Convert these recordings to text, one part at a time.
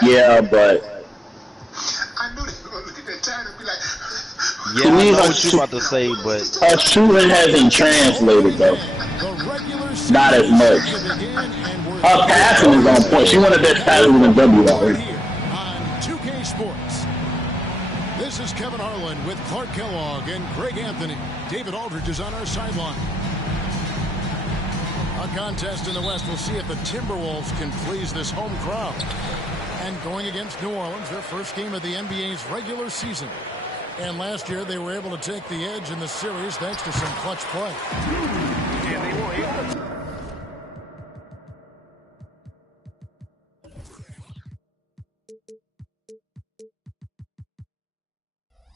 Yeah, but I knew they were going to look at that time and be like, Yeah, I know what you about to say, but her shooting hasn't translated though. Not as much. Her passing is on point. She's one of the best passers in W already. On 2K Sports. This is Kevin Harlan with Clark Kellogg and Greg Anthony. David Aldridge is on our sideline. A contest in the West. We'll see if the Timberwolves can please this home crowd. And going against New Orleans, their first game of the NBA's regular season. And last year, they were able to take the edge in the series thanks to some clutch play. And they were able to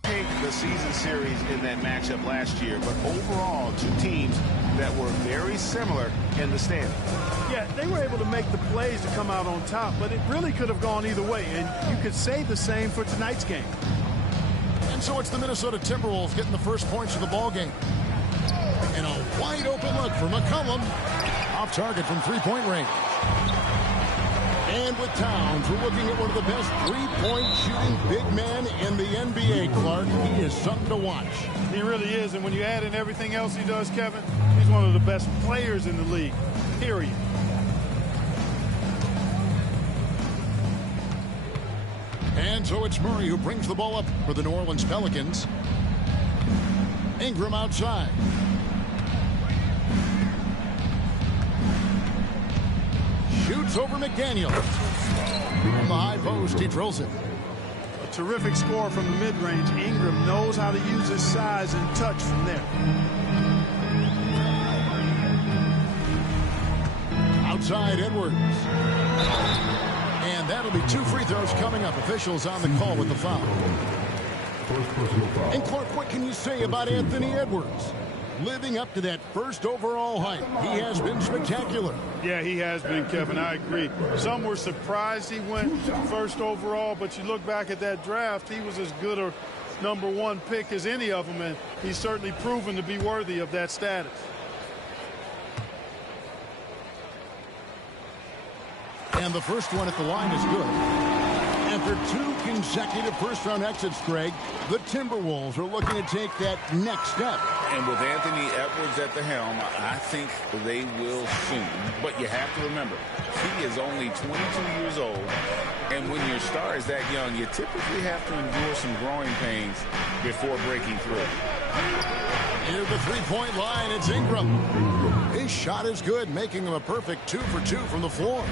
take the season series in that matchup last year, but overall, two teams that were very similar in the standings. Yeah, they were able to make the plays to come out on top, but it really could have gone either way, and you could say the same for tonight's game. And so it's the Minnesota Timberwolves getting the first points of the ball game. And a wide open look for McCollum. Off target from three-point range. And with Towns, we're looking at one of the best three-point shooting big men in the NBA, Clark. He is something to watch. He really is, and when you add in everything else he does, Kevin, he's one of the best players in the league, period. And so it's Murray who brings the ball up for the New Orleans Pelicans. Ingram outside. Shoots over McDaniel. From the high post, he drills it. A terrific score from the mid-range. Ingram knows how to use his size and touch from there. Outside Edwards. And that'll be two free throws coming up. Officials on the call with the foul. And Clark, what can you say about Anthony Edwards? Living up to that first overall hype. He has been spectacular. Yeah, he has been, Kevin. I agree. Some were surprised he went first overall, but you look back at that draft, he was as good a #1 pick as any of them, and he's certainly proven to be worthy of that status. And the first one at the line is good. After two consecutive first-round exits, Greg, the Timberwolves are looking to take that next step. And with Anthony Edwards at the helm, I think they will soon. But you have to remember, he is only 22 years old. And when your star is that young, you typically have to endure some growing pains before breaking through. Near the three-point line, it's Ingram. His shot is good, making him a perfect 2 for 2 from the floor.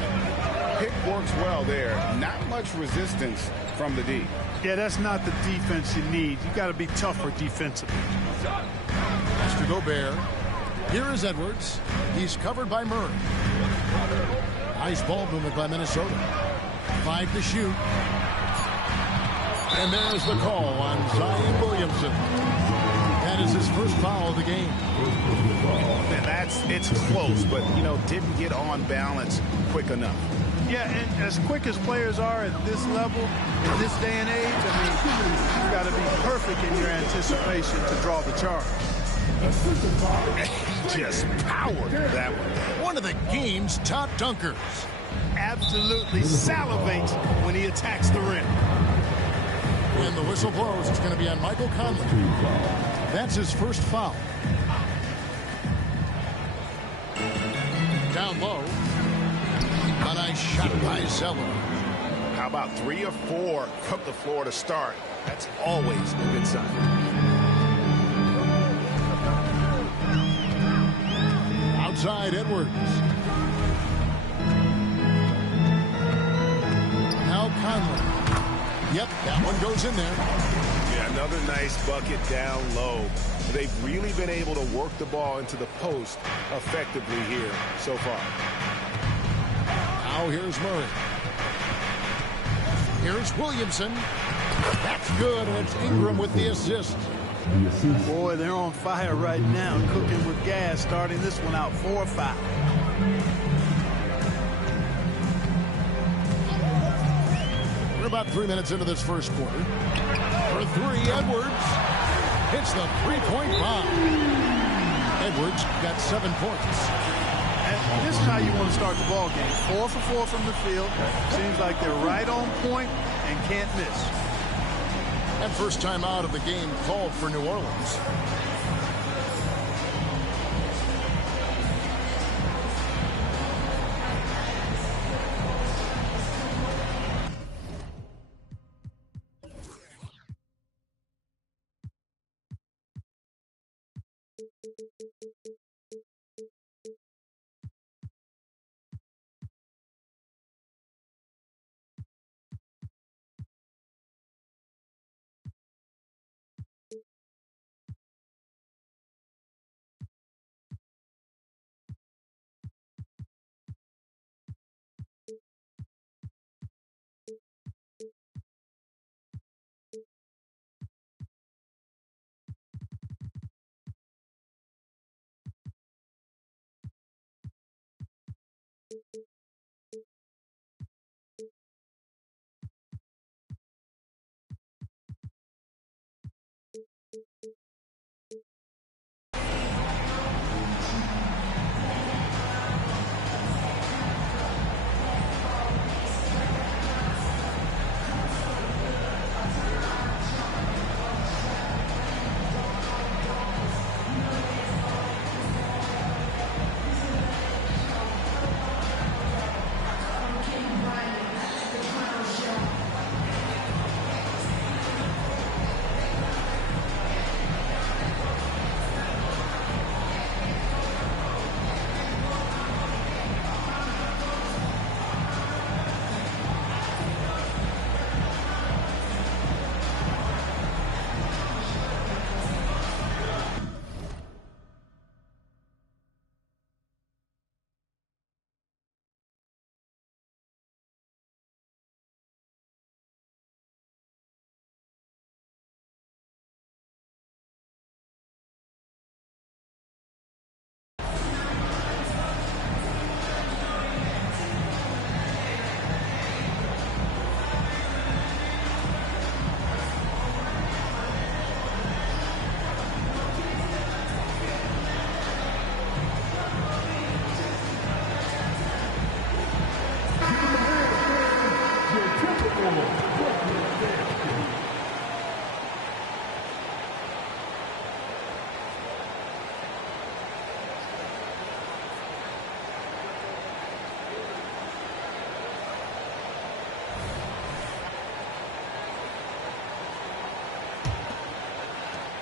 Pick works well there. Not much resistance from the D. Yeah, that's not the defense you need. You got to be tougher defensively. Has to Gobert. Here is Edwards. He's covered by Murray. Nice ball movement by Minnesota. 5 to shoot. And there's the call on Zion Williamson. That is his first foul of the game. It's close, but, didn't get on balance quick enough. Yeah, and as quick as players are at this level, in this day and age, you've got to be perfect in your anticipation to draw the charge. Just powered that one. One of the game's top dunkers. Absolutely salivates when he attacks the rim. And the whistle blows. It's going to be on Michael Conley. That's his first foul. Down low. A nice shot by Zeller. How about 3 or 4 from the floor to start? That's always a good sign. Outside Edwards. Now Conley. Yep, that one goes in there. Yeah, another nice bucket down low. They've really been able to work the ball into the post effectively here so far. Now here's Murray. Here's Williamson. That's good, and it's Ingram with the assist. Boy, they're on fire right now, cooking with gas, starting this one out 4-5. We're about 3 minutes into this first quarter. For 3, Edwards hits the three-point bomb. Edwards got 7 points. And This is how you want to start the ball game. 4 for 4 from the field. Seems like they're right on point and can't miss. And first time out of the game called for New Orleans.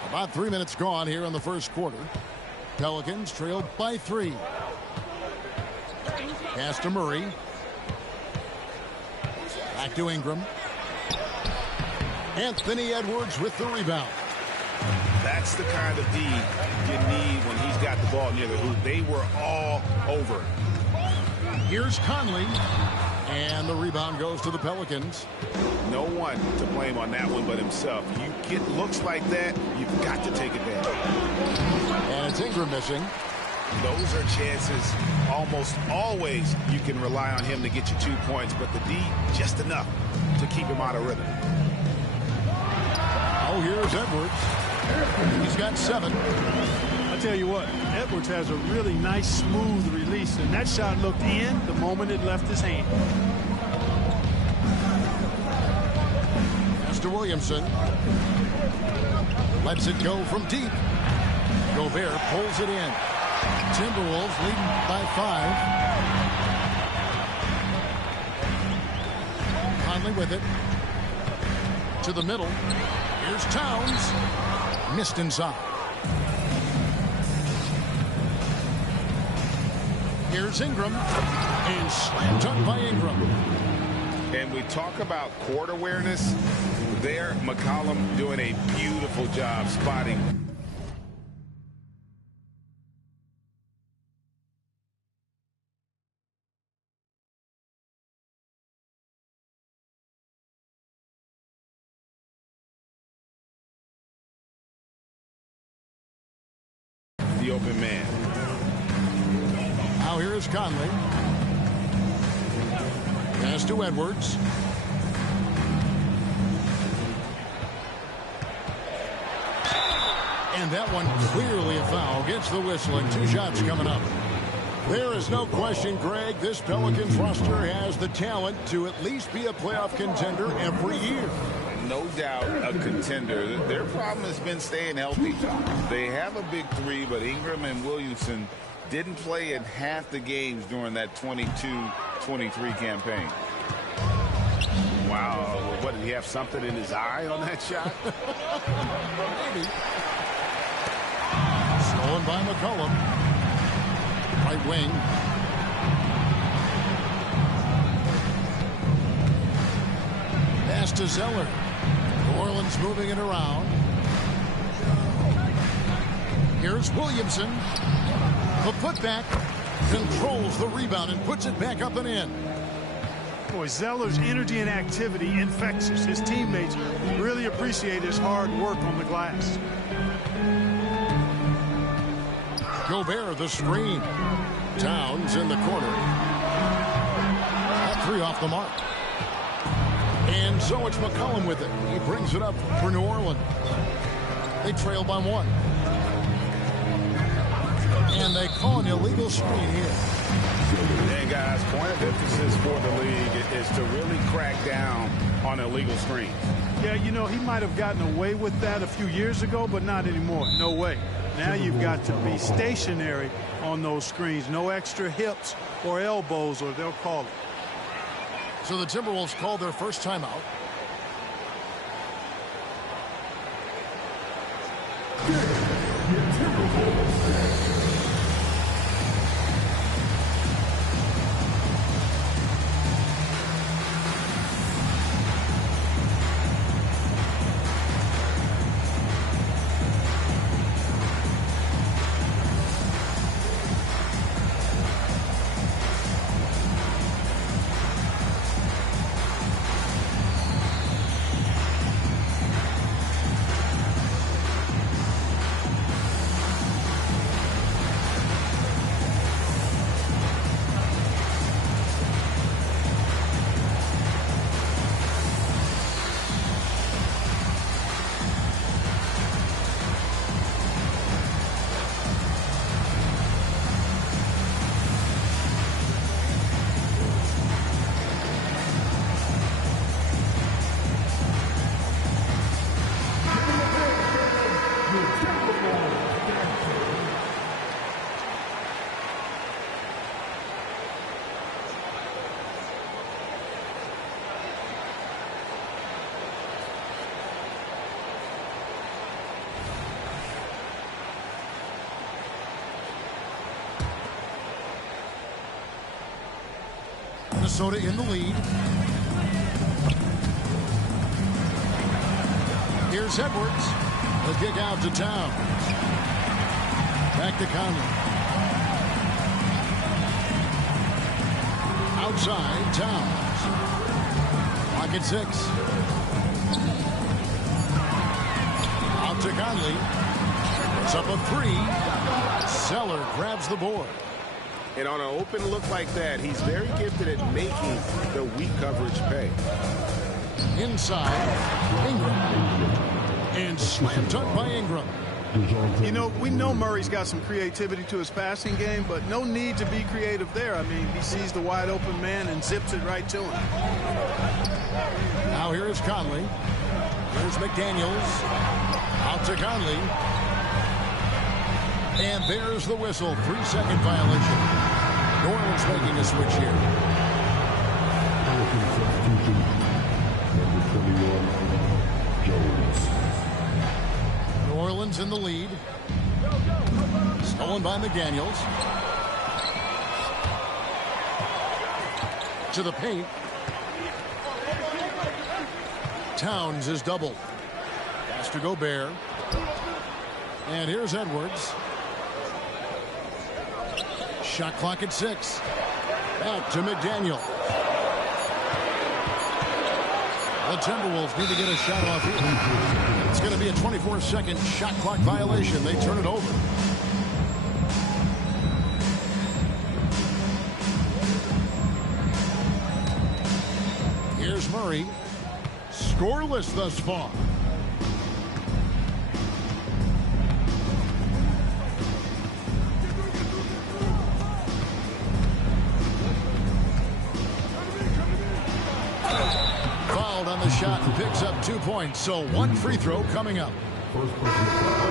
About 3 minutes gone here in the first quarter. Pelicans trailed by 3. Pass to Murray. Back to Ingram. Anthony Edwards with the rebound. That's the kind of D you need when he's got the ball near the hoop. They were all over. Here's Conley. And the rebound goes to the Pelicans. No one to blame on that one but himself. You get looks like that, you've got to take advantage. And it's Ingram missing. Those are chances almost always you can rely on him to get you 2 points, but the D just enough to keep him out of rhythm. Oh, here's Edwards. He's got 7. I tell you what, Edwards has a really nice, smooth release, and that shot looked in the moment it left his hand. Pass to Williamson. Lets it go from deep. Gobert pulls it in. Timberwolves leading by 5. Conley with it. To the middle. Here's Towns. Missed inside. Here's Ingram. A slam dunk by Ingram. And we talk about court awareness. There, McCollum doing a beautiful job spotting. The open man. Now here's Conley. Pass to Edwards. And that one clearly a foul. Gets the whistle and 2 shots coming up. There is no question, Greg, this Pelicans roster has the talent to at least be a playoff contender every year. No doubt a contender. Their problem has been staying healthy. They have a big three, but Ingram and Williamson didn't play in half the games during that 22-23 campaign. Wow. What, did he have something in his eye on that shot? Maybe. Stolen by McCollum. Right wing. Pass to Zeller. New Orleans moving it around. Here's Williamson. The putback controls the rebound and puts it back up and in. Boy, Zeller's energy and activity infectious. His teammates really appreciate his hard work on the glass. Gobert, the screen. Towns in the corner. That three off the mark. And so it's McCollum with it. He brings it up for New Orleans. They trail by one. And they call an illegal screen here. And guys, point of emphasis for the league is to really crack down on illegal screens. Yeah, you know, he might have gotten away with that a few years ago, but not anymore. No way. Now you've got to be stationary on those screens. No extra hips or elbows, or they'll call it. So the Timberwolves called their first timeout. Minnesota in the lead. Here's Edwards. The kick out to Towns. Back to Conley. Outside, Towns. Clock at 6. Out to Conley. It's up a 3. Zeller grabs the board. And on an open look like that, he's very gifted at making the weak coverage pay. Inside, Ingram. And slam dunk by Ingram. You know, we know Murray's got some creativity to his passing game, but no need to be creative there. I mean, he sees the wide open man and zips it right to him. Now here is Conley. Here's McDaniels. Out to Conley. And there's the whistle. 3-second violation. New Orleans making a switch here. New Orleans in the lead. Stolen by McDaniels. To the paint. Towns is doubled. Pass to Gobert. And here's Edwards. Shot clock at 6. Back to McDaniel. The Timberwolves need to get a shot off here. It's going to be a 24-second shot clock violation. They turn it over. Here's Murray. Scoreless thus far. nailed on the shot and picks up 2 points. So 1 free throw coming up. Well,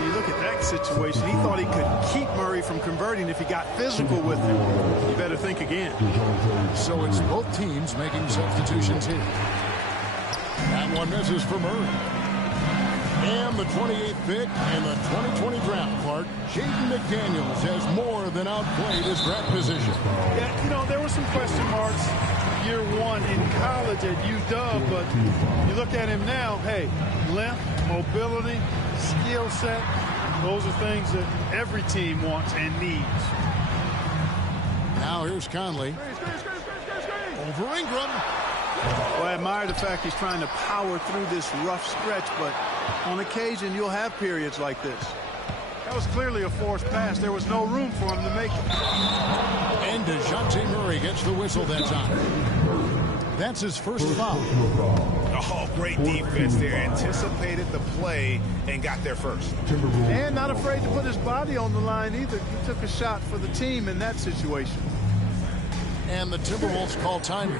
you look at that situation. He thought he could keep Murray from converting if he got physical with him. You better think again. So it's both teams making substitutions here. That one misses for Murray. And the 28th pick in the 2020 draft, Clark, Jaden McDaniels has more than outplayed his draft position. Yeah, you know, there were some question marks year one in college at UW, but you look at him now, hey, length, mobility, skill set, those are things that every team wants and needs. Now here's Conley. Over Ingram. Well, I admire the fact he's trying to power through this rough stretch, but on occasion you'll have periods like this. That was clearly a forced pass. There was no room for him to make it. And DeJounte Murray gets the whistle that time. That's his first foul. Oh, great defense there. Anticipated the play and got there first. And not afraid to put his body on the line either. He took a shot for the team in that situation. And the Timberwolves call time.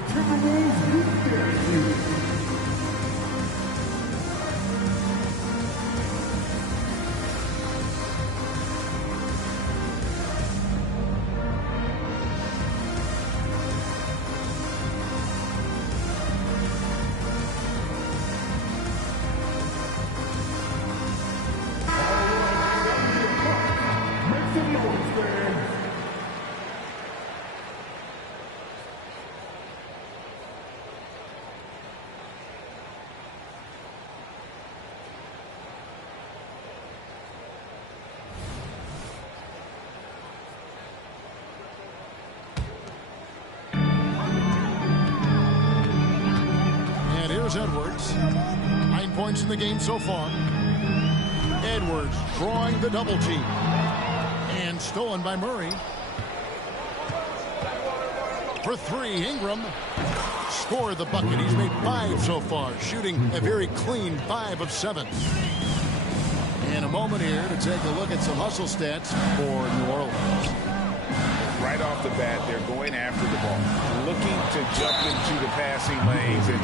Edwards. 9 points in the game so far. Edwards drawing the double team. And stolen by Murray. For 3, Ingram scored the bucket. He's made 5 so far, shooting a very clean 5 of 7. And a moment here to take a look at some hustle stats for New Orleans. Right off the bat, they're going after the ball, looking to jump into the passing lanes and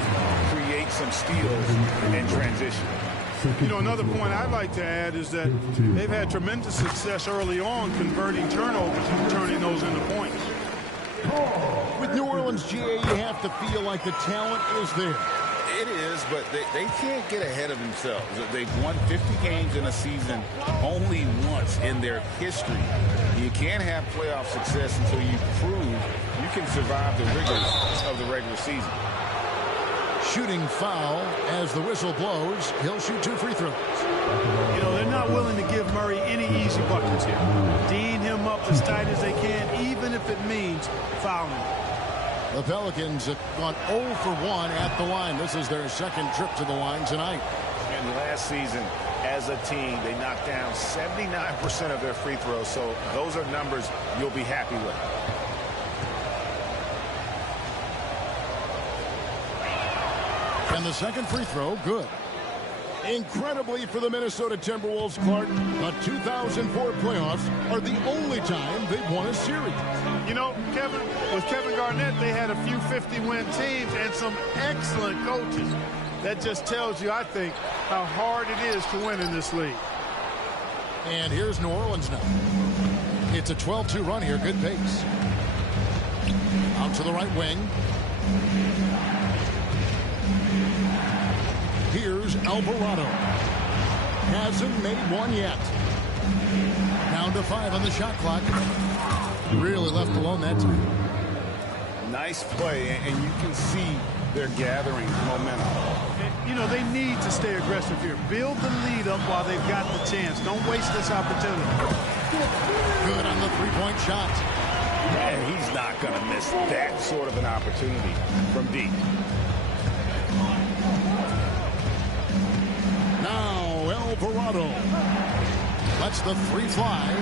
create some steals and transition. You know, another point I'd like to add is that they've had tremendous success early on converting turnovers and turning those into points. With New Orleans, GA, you have to feel like the talent is there. It is, but they can't get ahead of themselves. They've won 50 games in a season only once in their history. You can't have playoff success until you prove you can survive the rigors of the regular season. Shooting foul as the whistle blows. He'll shoot 2 free throws. You know, they're not willing to give Murray any easy buckets here. D'ing him up as tight as they can, even if it means fouling. The Pelicans have gone 0 for 1 at the line. This is their second trip to the line tonight. And last season, as a team, they knocked down 79% of their free throws. So those are numbers you'll be happy with. And the second free throw, good. Incredibly for the Minnesota Timberwolves, Clark, the 2004 playoffs are the only time they've won a series. You know, Kevin, with Kevin Garnett, they had a few 50-win teams and some excellent coaches. That just tells you, I think, how hard it is to win in this league. And here's New Orleans now. It's a 12-2 run here, good pace. Out to the right wing. Here's Alvarado. Hasn't made one yet. Down to 5 on the shot clock. Really left alone that time. Nice play, and you can see they're gathering momentum. You know, they need to stay aggressive here. Build the lead up while they've got the chance. Don't waste this opportunity. Good on the three-point shot. And he's not going to miss that sort of an opportunity from deep. Now Alvarado lets the 3 fly.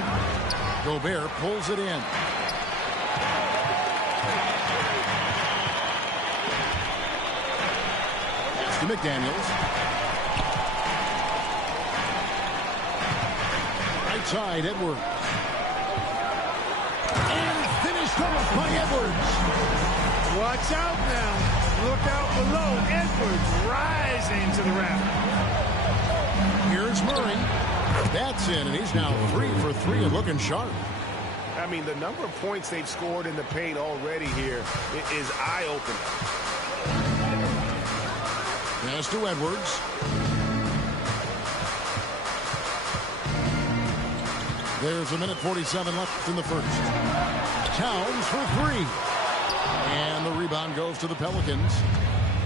Gobert pulls it in. Pass to McDaniels. Right side, Edwards. And finished off by Edwards. Watch out now. Look out below. Edwards right rising to the raft. Here's Murray. That's in, and he's now 3 for 3 and looking sharp. I mean, the number of points they've scored in the paint already here is eye-opening. Pass to Edwards. There's 1:47 left in the first. Towns for 3. And the rebound goes to the Pelicans.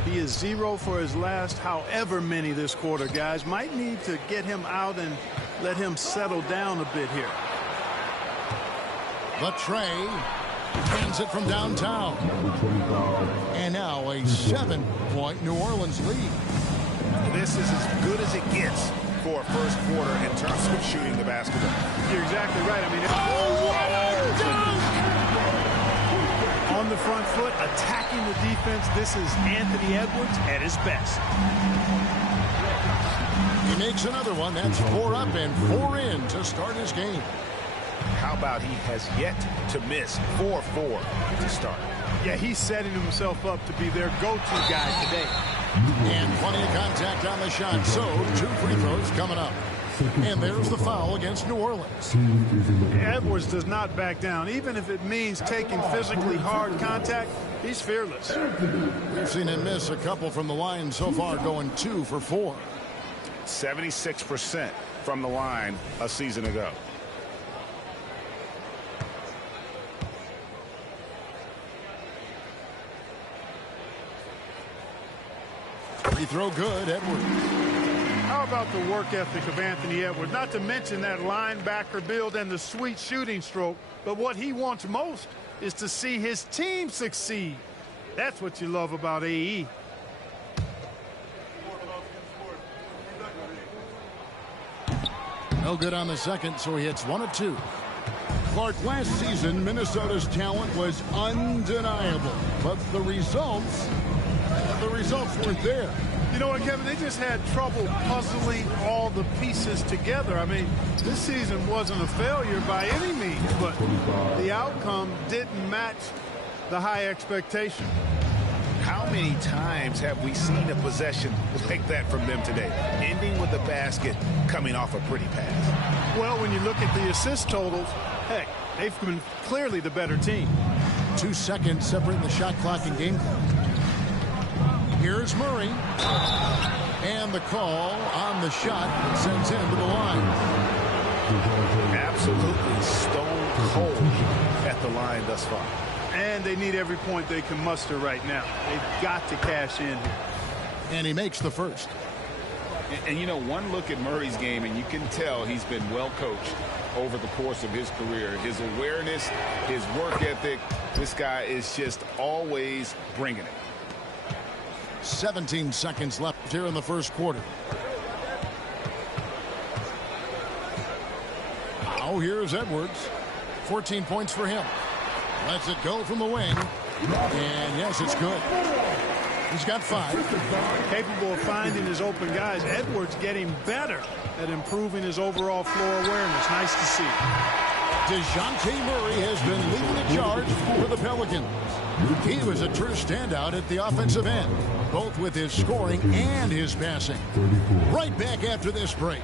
He is 0 for his last however many this quarter, guys. Might need to get him out and let him settle down a bit here. But Trey hands it from downtown. And now a 7-point New Orleans lead. This is as good as it gets for a first quarter in terms of shooting the basketball. You're exactly right. I mean, what a dunk! On the front foot, attacking the defense. This is Anthony Edwards at his best. He makes another one. That's 4 up and 4 in to start his game. How about he has yet to miss 4-4 to start? Yeah, he's setting himself up to be their go-to guy today. And plenty of contact on the shot. So 2 free throws coming up. And there's the foul against New Orleans. Edwards does not back down. Even if it means taking physically hard contact, he's fearless. We've seen him miss a couple from the line so far, going 2 for 4. 76% from the line a season ago. Free throw good, Edwards. How about the work ethic of Anthony Edwards? Not to mention that linebacker build and the sweet shooting stroke. But what he wants most is to see his team succeed. That's what you love about AE. No good on the second, so he hits 1 of 2. Clark, last season, Minnesota's talent was undeniable. But the results weren't there. You know what, Kevin? They just had trouble puzzling all the pieces together. I mean, this season wasn't a failure by any means, but the outcome didn't match the high expectation. How many times have we seen a possession like that from them today? Ending with a basket, coming off a pretty pass. Well, when you look at the assist totals, heck, they've been clearly the better team. 2 seconds separating the shot clock and game clock. Here's Murray. And the call on the shot that sends him to the line. Absolutely stone cold at the line thus far. And they need every point they can muster right now. They've got to cash in here. And he makes the first. And you know, one look at Murray's game, and you can tell he's been well coached over the course of his career. His awareness, his work ethic, this guy is just always bringing it. 17 seconds left here in the first quarter. Now here's Edwards. 14 points for him. Lets it go from the wing. And yes, it's good. He's got 5. Capable of finding his open guys. Edwards getting better at improving his overall floor awareness. Nice to see. DeJounte Murray has been leading the charge for the Pelicans. He was a true standout at the offensive end, both with his scoring and his passing. Right back after this break.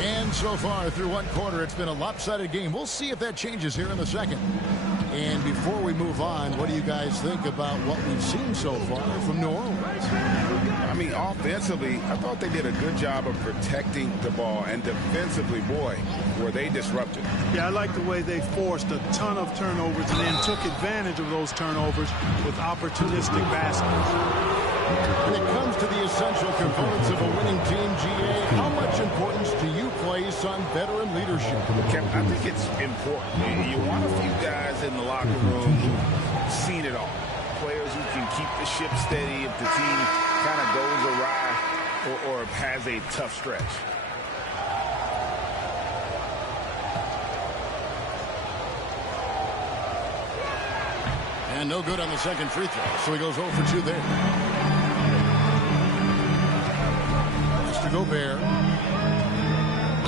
And so far through one quarter, it's been a lopsided game. We'll see if that changes here in the second. And before we move on, what do you guys think about what we've seen so far from New Orleans? I mean, offensively, I thought they did a good job of protecting the ball. And defensively, boy, were they disruptive. Yeah, I like the way they forced a ton of turnovers and then took advantage of those turnovers with opportunistic baskets. When it comes to the essential components of a winning team, GA, how much importance do you place on veteran leadership? Kevin, I think it's important. You want a few guys in the locker room who've seen it all. Players who can keep the ship steady if the team kind of goes awry or has a tough stretch. And no good on the second free throw, so he goes 0 for 2 there. To Gobert.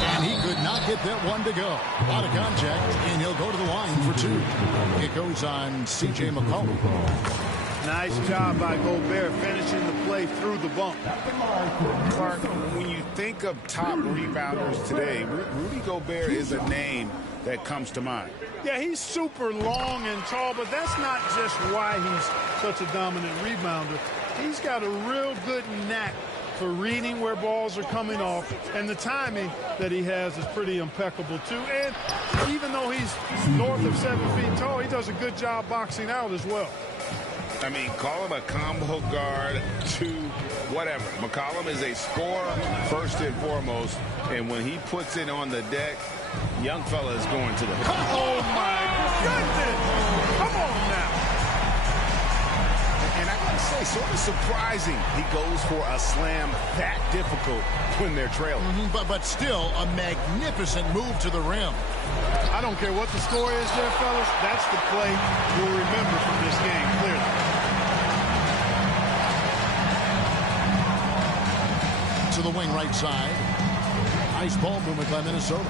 And he could not get that one to go. Out of contact, and he'll go to the line for 2. It goes on C.J. McCollum. Nice job by Gobert finishing the play through the bump. Clark, when you think of top rebounders today, Rudy Gobert is a name that comes to mind. Yeah, he's super long and tall, but that's not just why he's such a dominant rebounder. He's got a real good knack for reading where balls are coming off, and the timing that he has is pretty impeccable too. And even though he's north of 7 feet tall, he does a good job boxing out as well. I mean, call him a combo guard to whatever. McCollum is a scorer first and foremost, and when he puts it on the deck, young fella is going to the hoop. Oh my goodness! Come on now. And I gotta say, sort of surprising he goes for a slam that difficult when they're trailing. But still a magnificent move to the rim. I don't care what the score is there, fellas. That's the play you'll remember from this game, clearly. To the wing right side. Nice ball movement by Minnesota.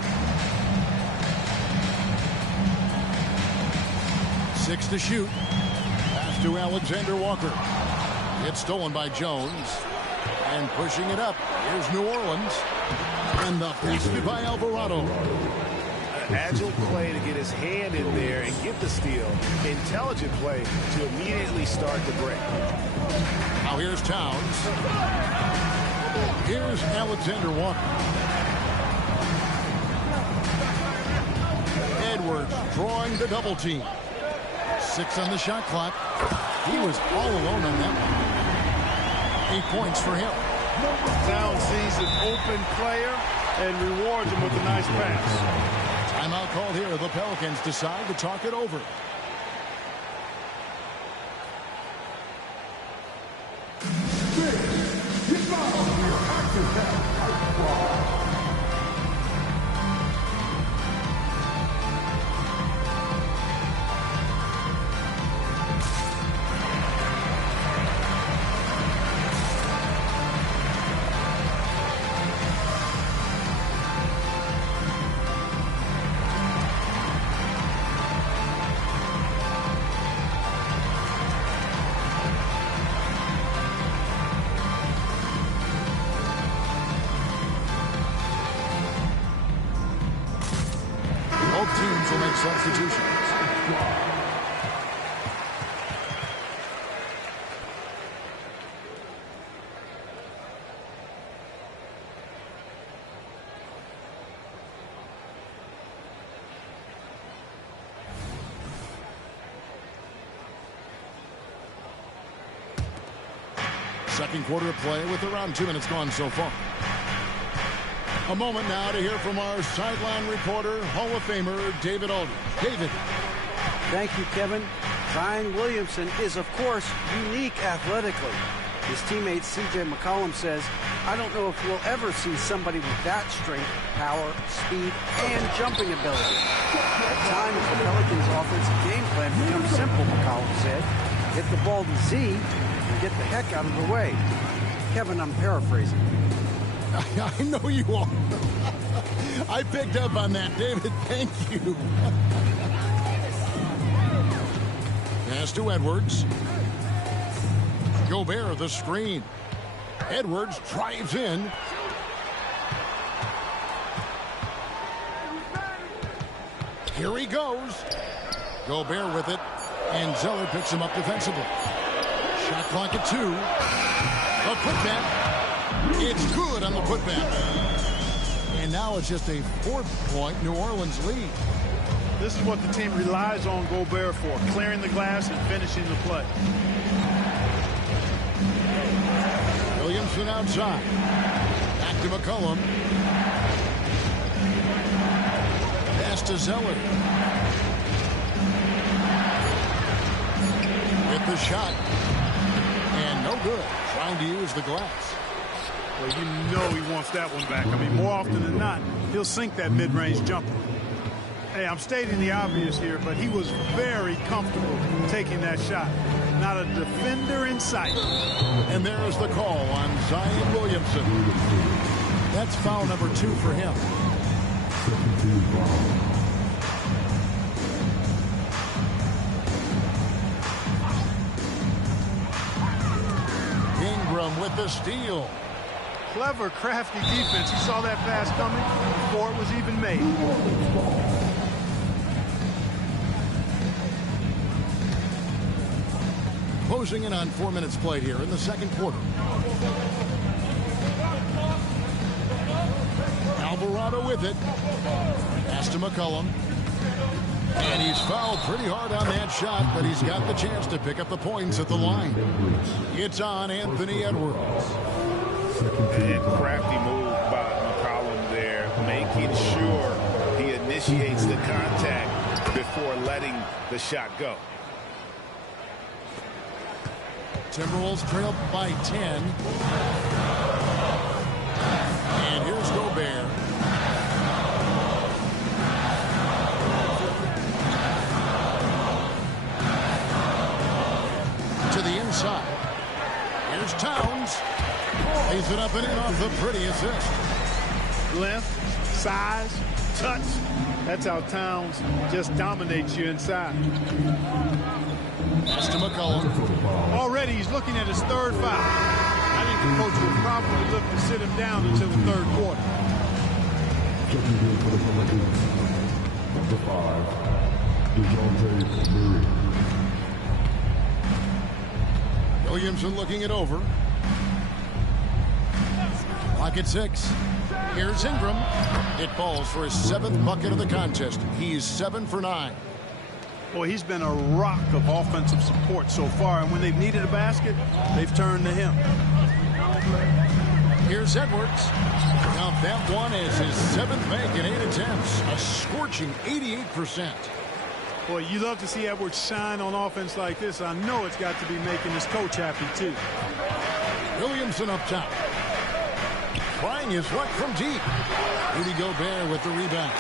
6 to shoot. Pass to Alexander Walker. It's stolen by Jones. And pushing it up. Here's New Orleans. And the basket by Alvarado. Agile play to get his hand in there and get the steal. Intelligent play to immediately start the break. Now here's Towns. Here's Alexander Walker. Edwards drawing the double team. 6 on the shot clock. He was all alone on that one. 8 points for him. Towns sees an open player and rewards him with a nice pass. Timeout called here. The Pelicans decide to talk it over. Both teams will make substitutions. Second quarter of play with around 2 minutes gone so far. A moment now to hear from our sideline reporter, Hall of Famer David Aldridge. David. Thank you, Kevin. Zion Williamson is, of course, unique athletically. His teammate C.J. McCollum says, I don't know if we'll ever see somebody with that strength, power, speed, and jumping ability. At times, the Pelicans' offensive game plan becomes simple, McCollum said. Get the ball to Z and get the heck out of the way. Kevin, I'm paraphrasing. I know you are. I picked up on that, David. Thank you. Pass to Edwards. Gobert, the screen. Edwards drives in. Here he goes. Gobert with it, and Zeller picks him up defensively. Shot clock at 2. A putback. It's good on the putback. And now it's just a 4-point New Orleans lead. This is what the team relies on Gobert for, clearing the glass and finishing the play. Williamson outside. Back to McCollum. Pass to Zeller. With the shot. And no good. Trying to use the glass. Well, you know he wants that one back. I mean, more often than not, he'll sink that mid-range jumper. Hey, I'm stating the obvious here, but he was very comfortable taking that shot. Not a defender in sight. And there's the call on Zion Williamson. That's foul number 2 for him. Ingram with the steal. Clever, crafty defense. He saw that pass coming before it was even made. Closing in on 4 minutes played here in the second quarter. Alvarado with it. Pass to McCollum. And he's fouled pretty hard on that shot, but he's got the chance to pick up the points at the line. It's on Anthony Edwards. And crafty move by McCollum there, making sure he initiates the contact before letting the shot go. Timberwolves trail by 10. And here's Gobert. To the inside. Here's Towns. Lays it up and in off the pretty assist. Length, size, touch. That's how Towns just dominates you inside. Pass to McCollum. Already he's looking at his third foul. I think the coach will probably look to sit him down until the third quarter. Williamson looking it over. Clock at 6. Here's Ingram. It falls for his 7th bucket of the contest. He's 7 for 9. Boy, he's been a rock of offensive support so far, and when they've needed a basket, they've turned to him. Here's Edwards. Now that one is his 7th make in 8 attempts. A scorching 88%. Boy, you love to see Edwards shine on offense like this. I know it's got to be making his coach happy, too. Williamson up top. Trying his luck from deep. Rudy Gobert with the rebound.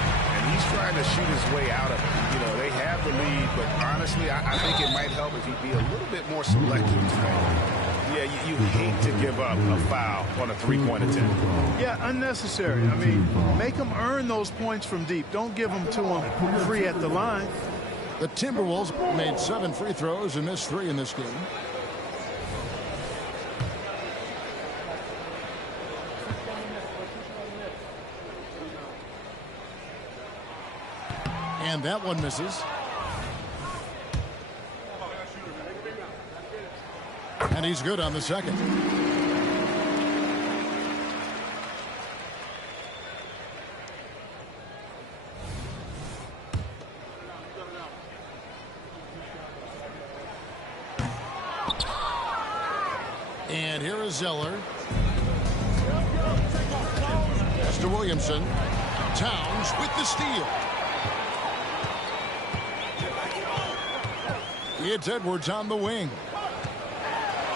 And he's trying to shoot his way out of it. You know, they have the lead, but honestly, I think it might help if he'd be a little bit more selective today. Yeah, you hate to give up a foul on a three-point attempt. Yeah, unnecessary. I mean, make them earn those points from deep. Don't give them to them free at the line. The Timberwolves made 7 free throws and missed 3 in this game. And that one misses. And he's good on the second. And here is Zeller. Pass to Williamson. Towns with the steal. It's Edwards on the wing.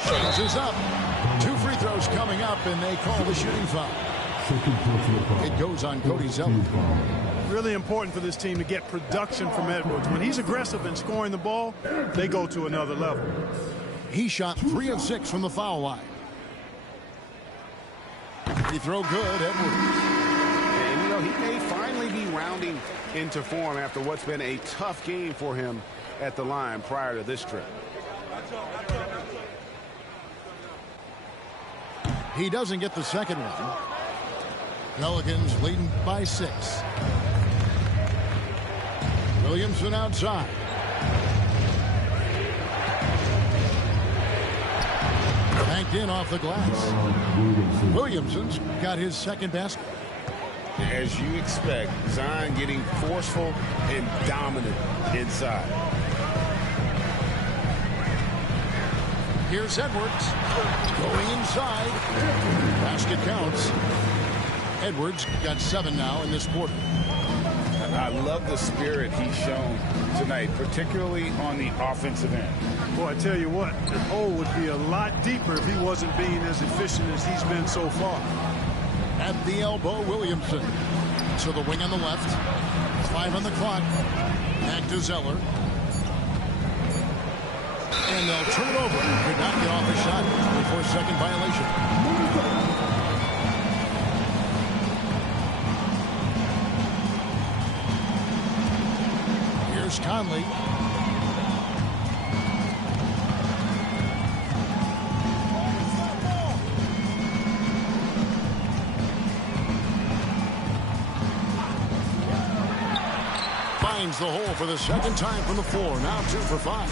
Changes up. 2 free throws coming up, and they call the shooting foul. It goes on Cody Zeller. Really important for this team to get production from Edwards. When he's aggressive and scoring the ball, they go to another level. He shot 3 of 6 from the foul line. He throw good, Edwards. And, you know, he may finally be rounding into form after what's been a tough game for him at the line prior to this trip. He doesn't get the second one. Pelicans leading by 6. Williamson outside. Banked in off the glass. Williamson's got his second basket. As you expect, Zion getting forceful and dominant inside. Here's Edwards going inside. Basket counts. Edwards got 7 now in this quarter. I love the spirit he's shown tonight, particularly on the offensive end. Boy, I tell you what, the hole would be a lot deeper if he wasn't being as efficient as he's been so far. At the elbow, Williamson to the wing on the left. 5 on the clock. Back to Zeller. And they'll turn it over. Could not get off a shot. 24-second violation. Here's Conley. Finds the hole for the second time from the floor. Now 2 for 5.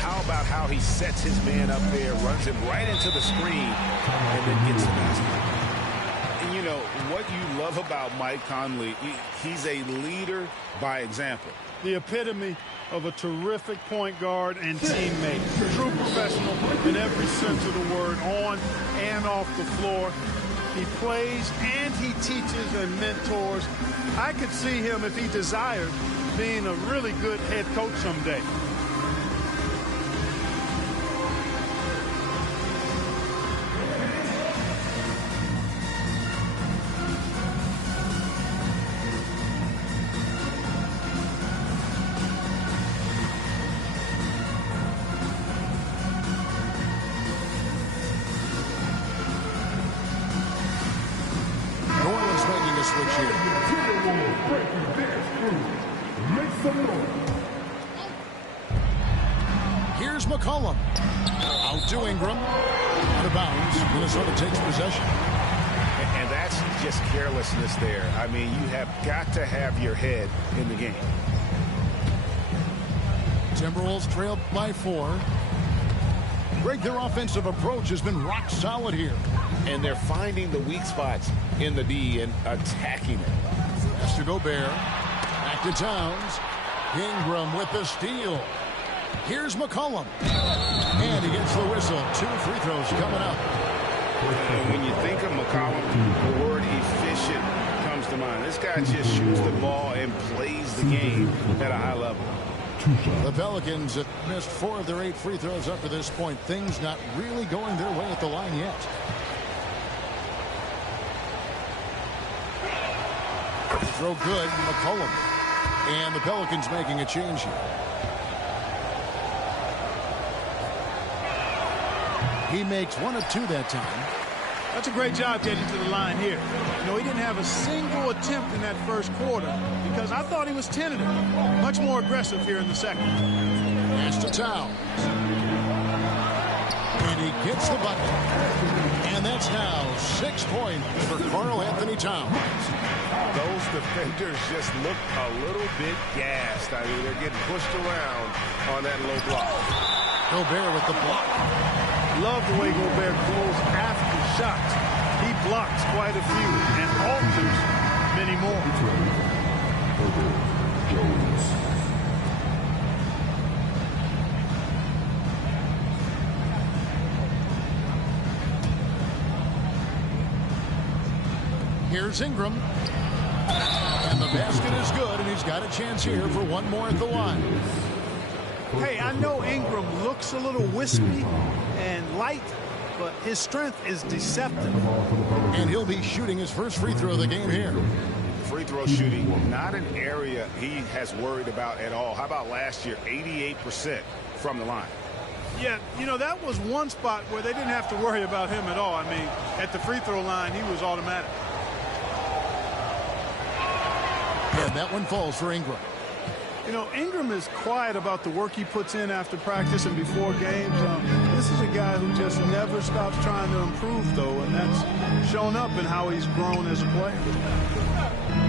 How about how he sets his man up there, runs him right into the screen, and then gets the basket. And you know, what you love about Mike Conley, he's a leader by example. The epitome of a terrific point guard and teammate. True professional in every sense of the word, on and off the floor. He plays and he teaches and mentors. I could see him, if he desired, being a really good head coach someday. Here's McCollum. Out to Ingram. Out of bounds. Minnesota takes possession. And that's just carelessness there. I mean, you have got to have your head in the game. Timberwolves trailed by 4. Greg, their offensive approach has been rock solid here. And they're finding the weak spots in the D and attacking it. Pass to Gobert. Back to Towns. Ingram with the steal. Here's McCollum. And he gets the whistle. 2 free throws coming up. And when you think of McCollum, the word efficient comes to mind. This guy just shoots the ball and plays the game at a high level. The Pelicans have missed 4 of their 8 free throws up to this point. Things not really going their way at the line yet. Throw good, McCollum. And the Pelicans making a change here. He makes 1 of 2 that time. That's a great job getting to the line here. You know, he didn't have a single attempt in that first quarter because I thought he was tentative. Much more aggressive here in the second. Pass to Towns. And he gets the bucket. And that's now 6 points for Karl-Anthony Towns. Those defenders just look a little bit gassed. I mean, they're getting pushed around on that low block. Gobert with the block. Love the way Gobert goes after shots. He blocks quite a few and alters many more. Here's Ingram. And the basket is good, and he's got a chance here for 1 more at the line. Hey, I know Ingram looks a little wispy and light, but his strength is deceptive. And he'll be shooting his first free throw of the game here. Free throw shooting, not an area he has worried about at all. How about last year, 88% from the line? Yeah, you know, that was one spot where they didn't have to worry about him at all. I mean, at the free throw line, he was automatic. And that one falls for Ingram. You know, Ingram is quiet about the work he puts in after practice and before games. This is a guy who just never stops trying to improve, though, and that's shown up in how he's grown as a player.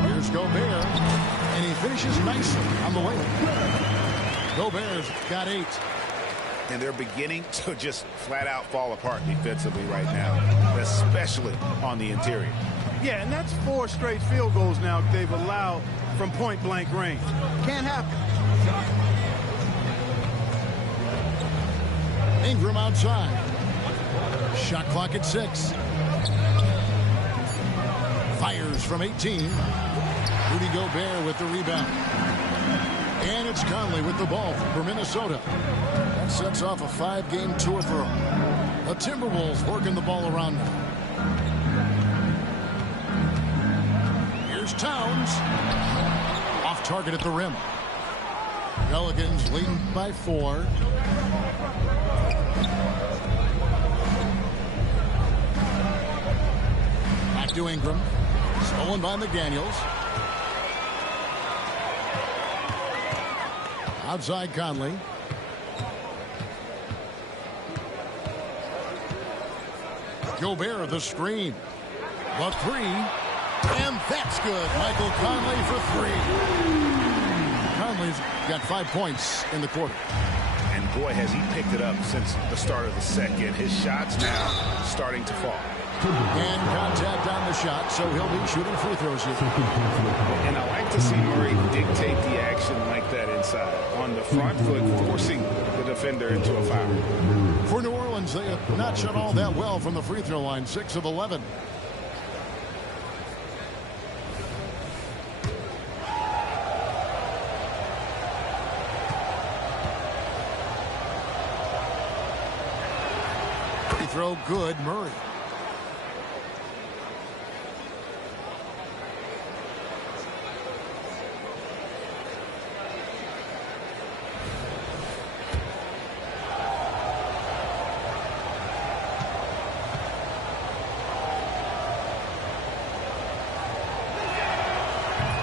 Here's Gobert, and he finishes nicely on the layup. Gobert's got 8. And they're beginning to just flat out fall apart defensively right now, especially on the interior. Yeah, and that's 4 straight field goals now they've allowed from point-blank range. Can't happen. Ingram outside. Shot clock at 6. Fires from 18. Rudy Gobert with the rebound. And it's Conley with the ball for Minnesota. That sets off a 5-game tour for him. The Timberwolves working the ball around now. Here's Towns. Off target at the rim. Pelicans leading by 4. Back to Ingram. Stolen by McDaniels. Outside Conley. Gobert the screen. The 3. And that's good. Michael Conley for 3. Conley's got 5 points in the quarter. And boy, has he picked it up since the start of the second. His shot's now starting to fall. And contact on the shot, so he'll be shooting free throws here. And I like to see Murray dictate the action like that inside. On the front foot, forcing the defender into a foul. For New Orleans, they have not shot all that well from the free throw line. 6 of 11. Free throw good, Murray.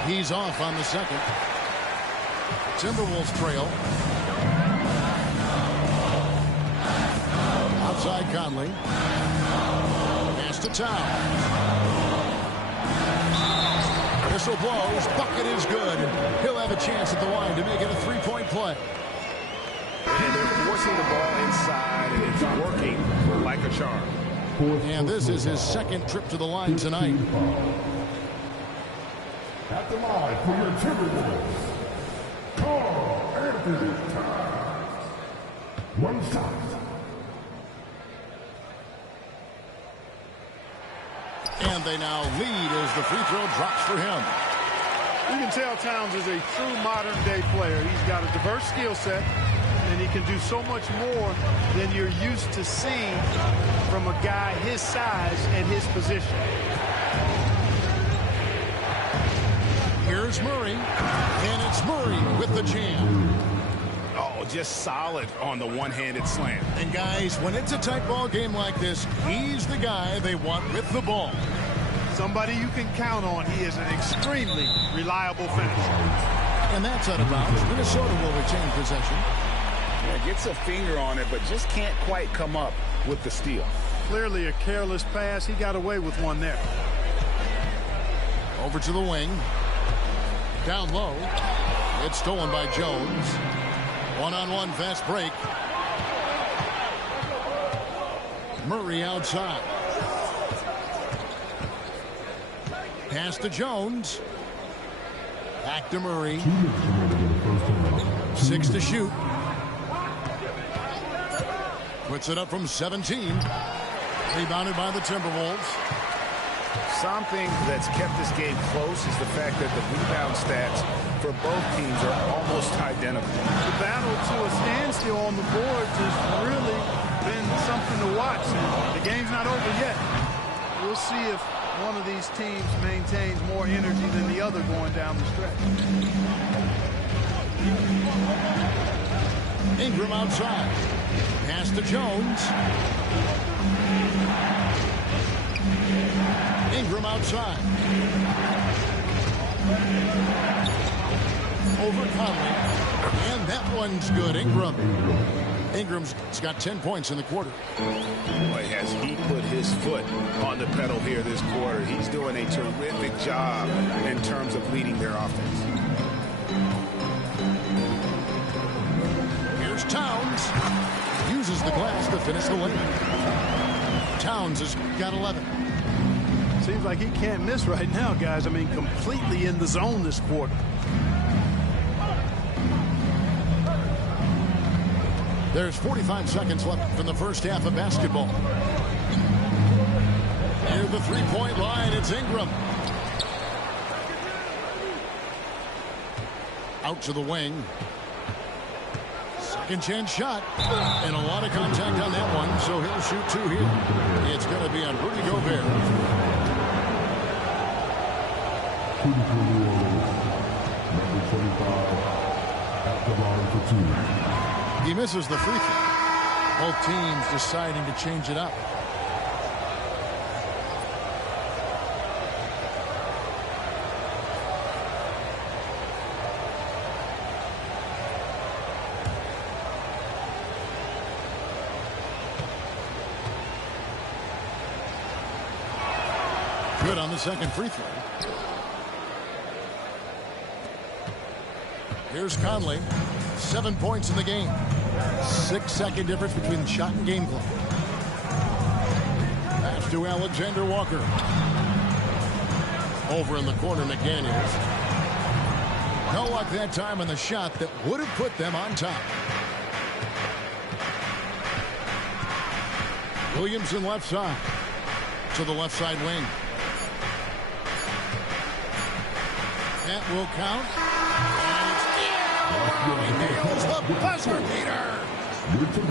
He's off on the second. Timberwolves trail. Outside Conley. Pass to Towns. Whistle blows. Bucket is good. He'll have a chance at the line to make it a 3-point play. And they're forcing the ball inside, and it's working like a charm. And this is his second trip to the line tonight. At the line for your Timberwolves, Carl Anthony Towns. 1 shot. And they now lead as the free throw drops for him. You can tell Towns is a true modern-day player. He's got a diverse skill set, and he can do so much more than you're used to seeing from a guy his size and his position. Here's Murray, and it's Murray with the jam. Oh, just solid on the one-handed slam. And guys, when it's a tight ball game like this, he's the guy they want with the ball. Somebody you can count on. He is an extremely reliable finisher. And that's out of bounds. Minnesota will retain possession. Yeah, gets a finger on it, but just can't quite come up with the steal. Clearly a careless pass. He got away with one there. Over to the wing. Down low. It's stolen by Jones. One-on-one fast break. Murray outside. Pass to Jones. Back to Murray. 6 to shoot. Puts it up from 17. Rebounded by the Timberwolves. Something that's kept this game close is the fact that the rebound stats for both teams are almost identical. The battle to a standstill on the boards has really been something to watch. The game's not over yet. We'll see if one of these teams maintains more energy than the other going down the stretch. Ingram outside. Pass to Jones. Ingram outside. Over Conley. And that one's good. Ingram. Ingram's got 10 points in the quarter. Boy, has he put his foot on the pedal here this quarter. He's doing a terrific job in terms of leading their offense. Here's Towns. Uses the glass to finish the lane. Towns has got 11. Seems like he can't miss right now, guys. I mean, completely in the zone this quarter. There's 45 seconds left from the first half of basketball. Near the three-point line, it's Ingram. Out to the wing. Second chance shot. And a lot of contact on that one, so he'll shoot two here. It's going to be on Rudy Gobert. Number 25 at the line for two. He misses the free throw. Both teams deciding to change it up. Good on the second free throw. Here's Conley. 7 points in the game. 6-second difference between shot and game clock. Pass to Alexander Walker. Over in the corner, McDaniels. No luck that time on the shot that would have put them on top. Williamson left side. To the left side wing. That will count. Nails the buzzer beater.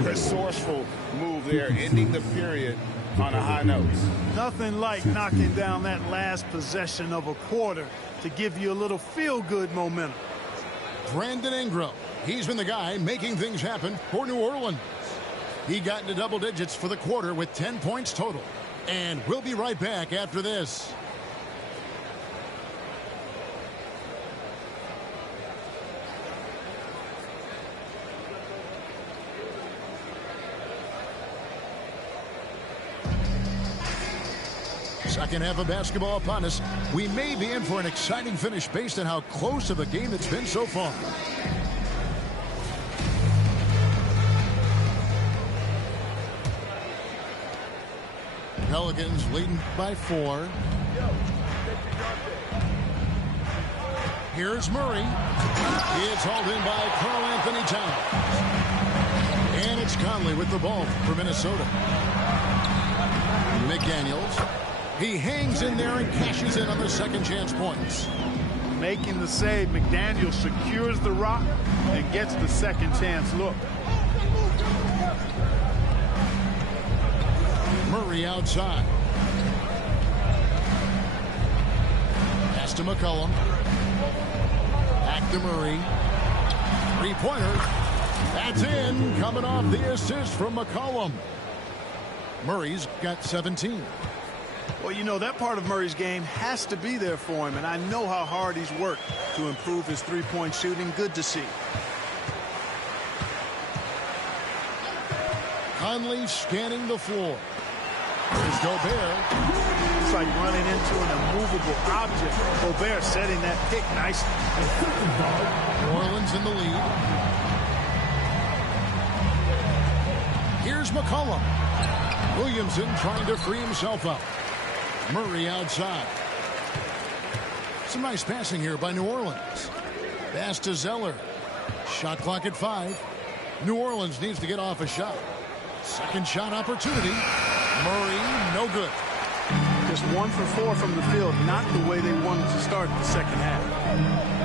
Resourceful move there, ending the period on a high note. Nothing like knocking down that last possession of a quarter to give you a little feel-good momentum. Brandon Ingram. He's been the guy making things happen for New Orleans. He got into double digits for the quarter with 10 points total. And we'll be right back after this. Second half of basketball upon us. We may be in for an exciting finish based on how close of a game it's been so far. Pelicans leading by 4. Here's Murray. It's hauled in by Karl Anthony Towns. And it's Conley with the ball for Minnesota. McDaniels. He hangs in there and cashes in on the second chance points. Making the save, McDaniel secures the rock and gets the second chance look. Murray outside. Pass to McCollum. Back to Murray. Three-pointer. That's in. Coming off the assist from McCollum. Murray's got 17. Well, you know, that part of Murray's game has to be there for him, and I know how hard he's worked to improve his three-point shooting. Good to see. Conley scanning the floor. Here's Gobert. It's like running into an immovable object. Gobert setting that pick nicely. New Orleans in the lead. Here's McCollum. Williamson trying to free himself up. Murray outside. Some nice passing here by New Orleans. Pass to Zeller. Shot clock at 5. New Orleans needs to get off a shot. Second shot opportunity. Murray, no good. Just 1 for 4 from the field. Not the way they wanted to start the second half.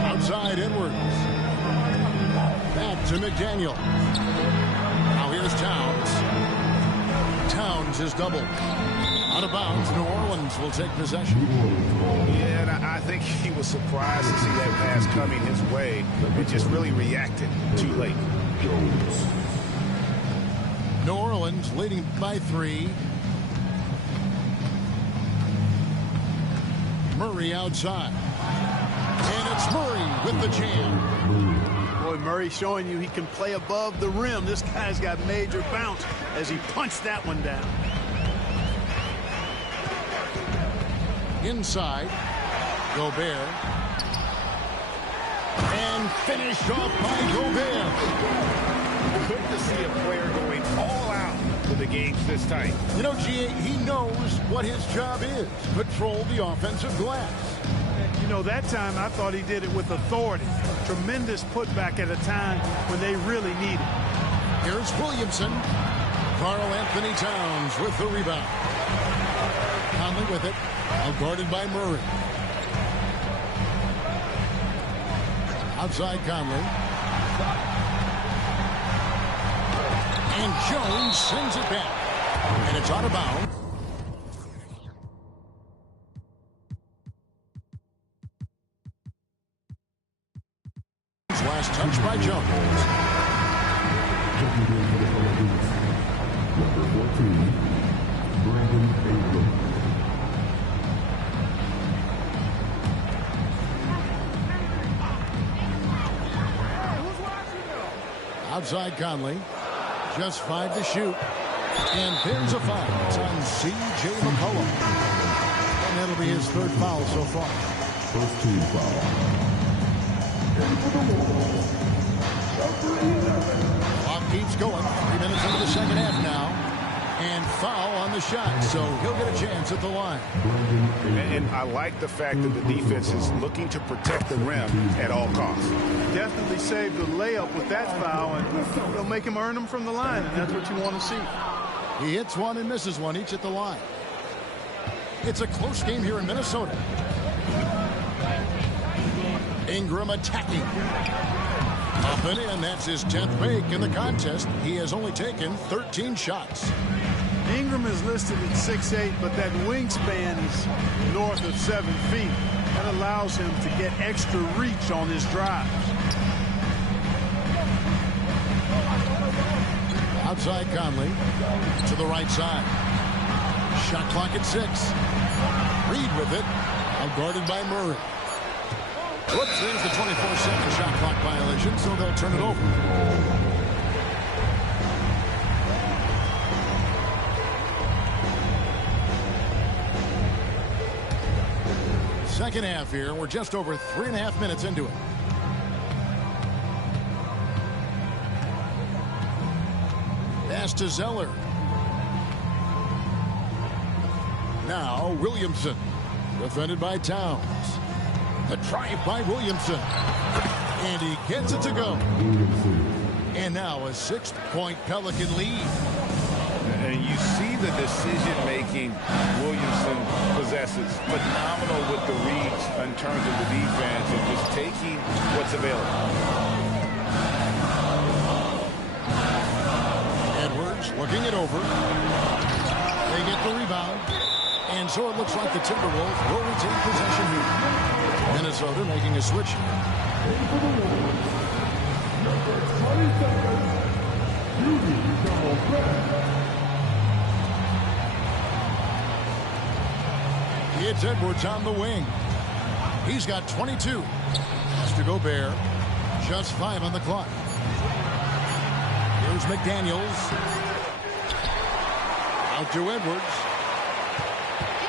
Outside Edwards. Back to McDaniel. Now here's Towns. Towns is doubled. Out of bounds, New Orleans will take possession. Yeah, and I think he was surprised to see that pass coming his way and just really reacted too late. New Orleans leading by 3. Murray outside. And it's Murray with the jam. Boy, Murray showing you he can play above the rim. This guy's got major bounce as he punched that one down. Inside, Gobert. And finished off by Gobert. Good to see a player going all out for the games this tight. You know, G.A., he knows what his job is. Control the offensive glass. You know, that time I thought he did it with authority. Tremendous putback at a time when they really need it. Here's Williamson. Karl Anthony Towns with the rebound. Conley with it. Now guarded by Murray. Outside Conley. And Jones sends it back. And it's out of bounds. Last touch by Jones. Checking in for the Pelicans, number 14, Brandon Ingram. Outside Conley. Just 5 to shoot. And there's a foul. It's on C.J. McCollum. And that'll be his 3rd foul so far. First team foul. Clock keeps going. 3 minutes into the second half now. And foul on the shot, so he'll get a chance at the line. And I like the fact that the defense is looking to protect the rim at all costs. Definitely saved the layup with that foul, and they'll make him earn them from the line, and that's what you want to see. He hits one and misses one, each at the line. It's a close game here in Minnesota. Ingram attacking. Up and in, that's his 10th make in the contest. He has only taken 13 shots. Ingram is listed at 6'8", but that wingspan is north of 7 feet. That allows him to get extra reach on his drives. Outside Conley to the right side. Shot clock at 6. Reed with it. Now guarded by Murray. Whoops, there's the 24-second shot clock violation, so they'll turn it over. Second half here. We're just over 3.5 minutes into it. Pass to Zeller. Now Williamson. Defended by Towns. The drive by Williamson. And he gets it to go. And now a 6-point Pelican lead. And you see the decision-making Williamson possesses. Phenomenal with the reads in terms of the defense and just taking what's available. Edwards looking it over. They get the rebound. And so it looks like the Timberwolves will retain possession here. Minnesota making a switch. It's Edwards on the wing. He's got 22. Has to Gobert. Just 5 on the clock. Here's McDaniels. Out to Edwards.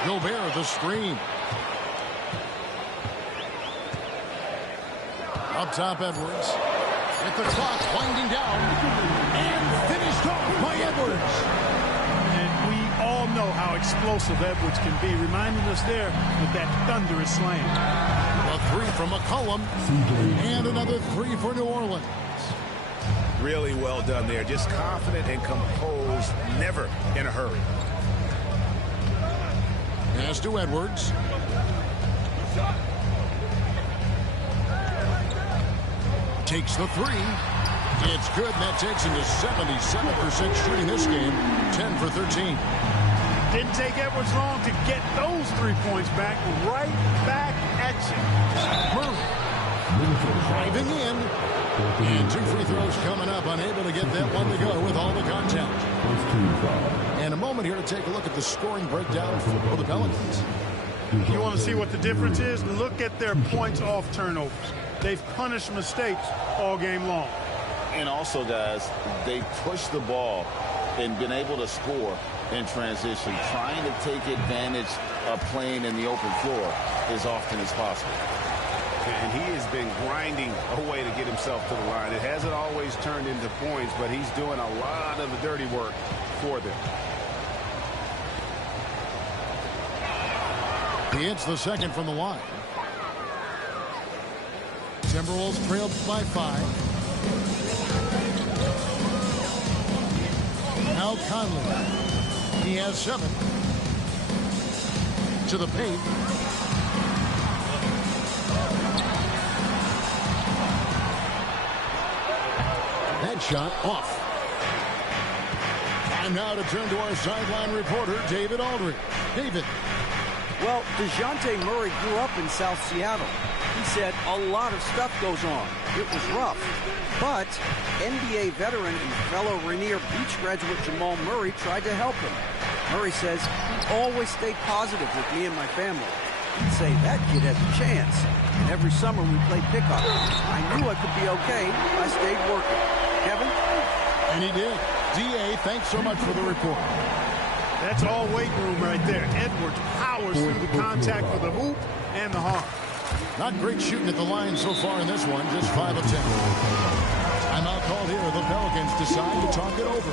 Gobert the screen. Up top, Edwards. With the clock winding down. And finished off by Edwards. And we all know how explosive Edwards can be, reminding us there with that thunderous slam. A 3 from McCollum. And another 3 for New Orleans. Really well done there. Just confident and composed, never in a hurry. Pass to Edwards. Takes the 3. It's good, and that takes him to 77% shooting this game. 10 for 13. Didn't take Edwards long to get those 3 points back. Right back at you. Murray driving in. And 2 free throws coming up. Unable to get that one to go with all the contact. And a moment here to take a look at the scoring breakdown for the Pelicans. You want to see what the difference is? Look at their points off turnovers. they've punished mistakes all game long. And also, guys, they pushed the ball and been able to score in transition, trying to take advantage of playing in the open floor as often as possible. And he has been grinding away to get himself to the line. It hasn't always turned into points, but he's doing a lot of the dirty work for them. He hits the second from the line. Timberwolves trailed by 5. Now Conley. He has 7. To the paint. That shot off. Time now to turn to our sideline reporter, David Aldridge. David. Well, DeJounte Murray grew up in South Seattle. He said a lot of stuff goes on. It was rough. But NBA veteran and fellow Rainier Beach graduate Jamal Murray tried to help him. Murray says he always stayed positive with me and my family. He'd say that kid has a chance. And every summer we played pickup. I knew I could be okay. I stayed working. Kevin? And he did. D.A., thanks so much for the report. That's all weight room right there. Edwards powers through the contact for the hoop and the harm. Not great shooting at the line so far in this one, just 5 of 10. Timeout called here. The Pelicans decide to talk it over.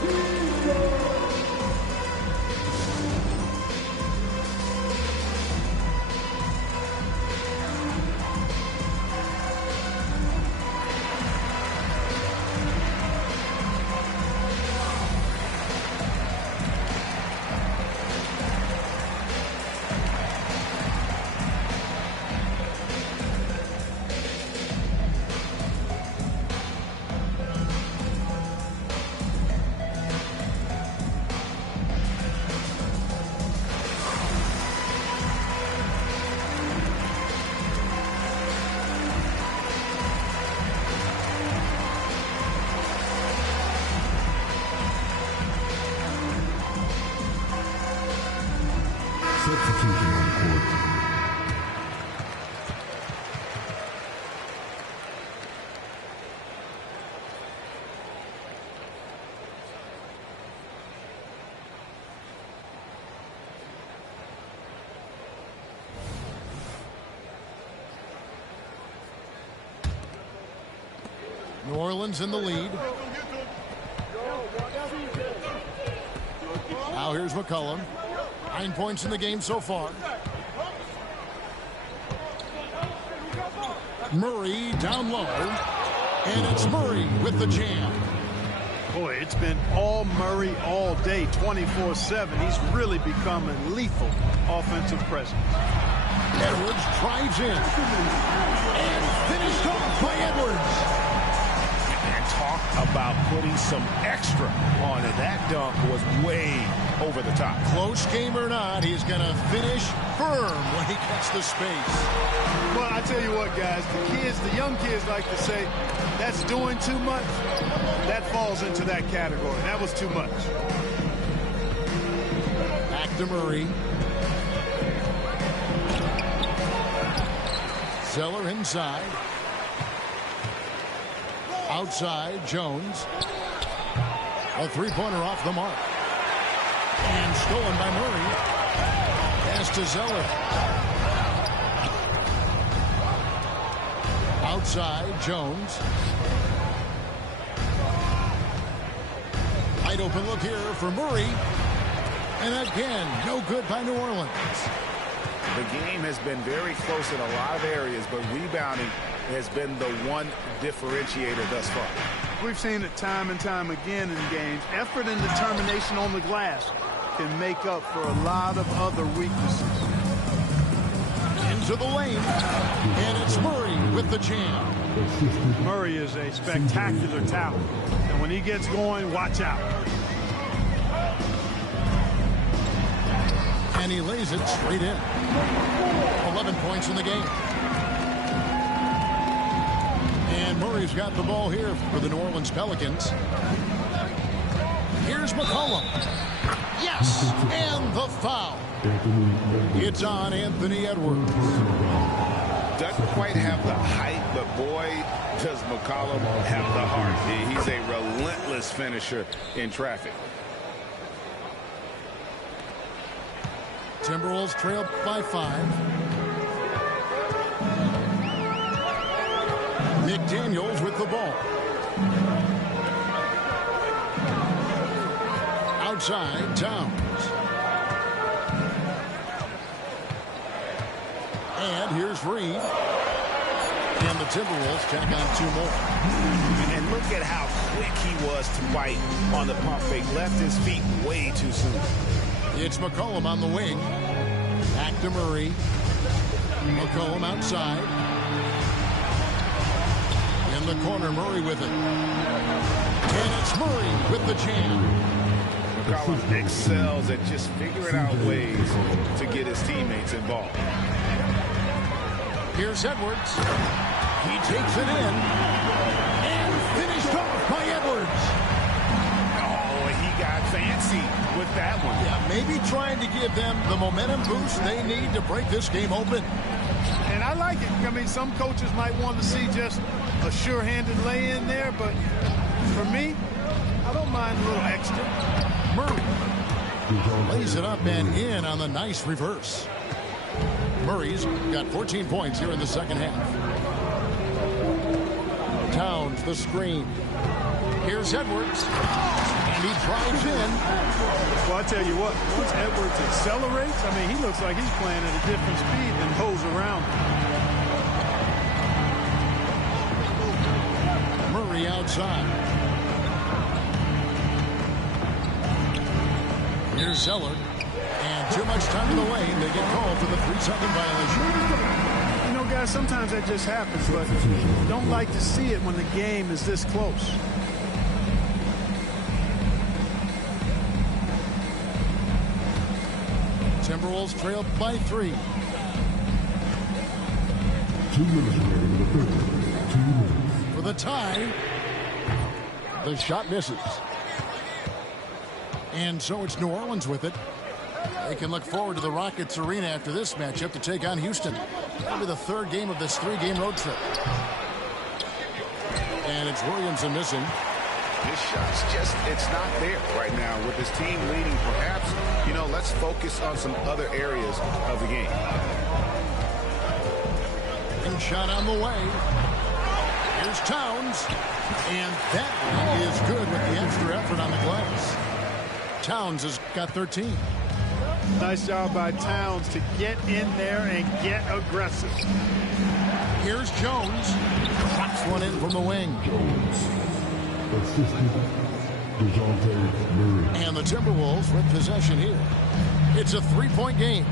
Substitution on the court. New Orleans in the lead. Now here's McCollum. 9 points in the game so far. Murray down low. And it's Murray with the jam. Boy, it's been all Murray all day, 24/7. He's really become a lethal offensive presence. Edwards drives in. And finished off by Edwards. And talk about putting some extra on it. That dunk was way over the top. Close game or not, he's going to finish firm when he gets the space. Well, I tell you what, guys, the young kids like to say, that's doing too much. That falls into that category. That was too much. Back to Murray. Zeller inside. Outside, Jones. A three-pointer off the mark. And stolen by Murray. Pass to Zeller. Outside, Jones. Wide open look here for Murray. And again, no good by New Orleans. The game has been very close in a lot of areas, but rebounding has been the one differentiator thus far. We've seen it time and time again in games. Effort and determination on the glass can make up for a lot of other weaknesses. Into the lane. And it's Murray with the jam. Murray is a spectacular talent. And when he gets going, watch out. And he lays it straight in. 11 points in the game. And Murray's got the ball here for the New Orleans Pelicans. Here's McCollum. Yes, and the foul. It's on Anthony Edwards. Doesn't quite have the height, but Boy, does McCollum have the heart. He's a relentless finisher in traffic. Timberwolves trail by 5. McDaniels with the ball. Outside, Towns. And here's Reed. And the Timberwolves tack on 2 more. And look at how quick he was to bite on the pump fake. Left his feet way too soon. It's McCollum on the wing. Back to Murray. McCollum outside. In the corner, Murray with it. And it's Murray with the jam. McCollum excels at just figuring out ways to get his teammates involved. Here's Edwards. He takes it in. And finished off by Edwards. Oh, he got fancy with that one. Yeah, maybe trying to give them the momentum boost they need to break this game open. And I like it. I mean, some coaches might want to see just a sure-handed lay-in there, but for me, I don't mind a little extra. Murray lays it up and in on the nice reverse. Murray's got 14 points here in the second half. Towns the screen. Here's Edwards. And he drives in. Well, I tell you what, once Edwards accelerates, I mean, he looks like he's playing at a different speed than goes around him. Murray outside. Here's Zeller. And too much time in the lane. They get called for the 3-second violation. You know, guys, sometimes that just happens, but you don't like to see it when the game is this close. Timberwolves trail by 3. 2 minutes remaining in the third. 2 minutes. For the tie. The shot misses. And so it's New Orleans with it. They can look forward to the Rockets Arena after this matchup to take on Houston. That'll be the 3rd game of this 3-game road trip. And it's Williamson missing. His shot's just, it's not there right now with his team leading. Perhaps, you know, let's focus on some other areas of the game. And shot on the way. Here's Towns. And that is good with the extra effort on the glass. Towns has got 13. Nice job by Towns to get in there and get aggressive. Here's Jones. Drops one in from the wing. Jones. Assistant DeJounte Murray. And the Timberwolves with possession here. It's a 3-point game.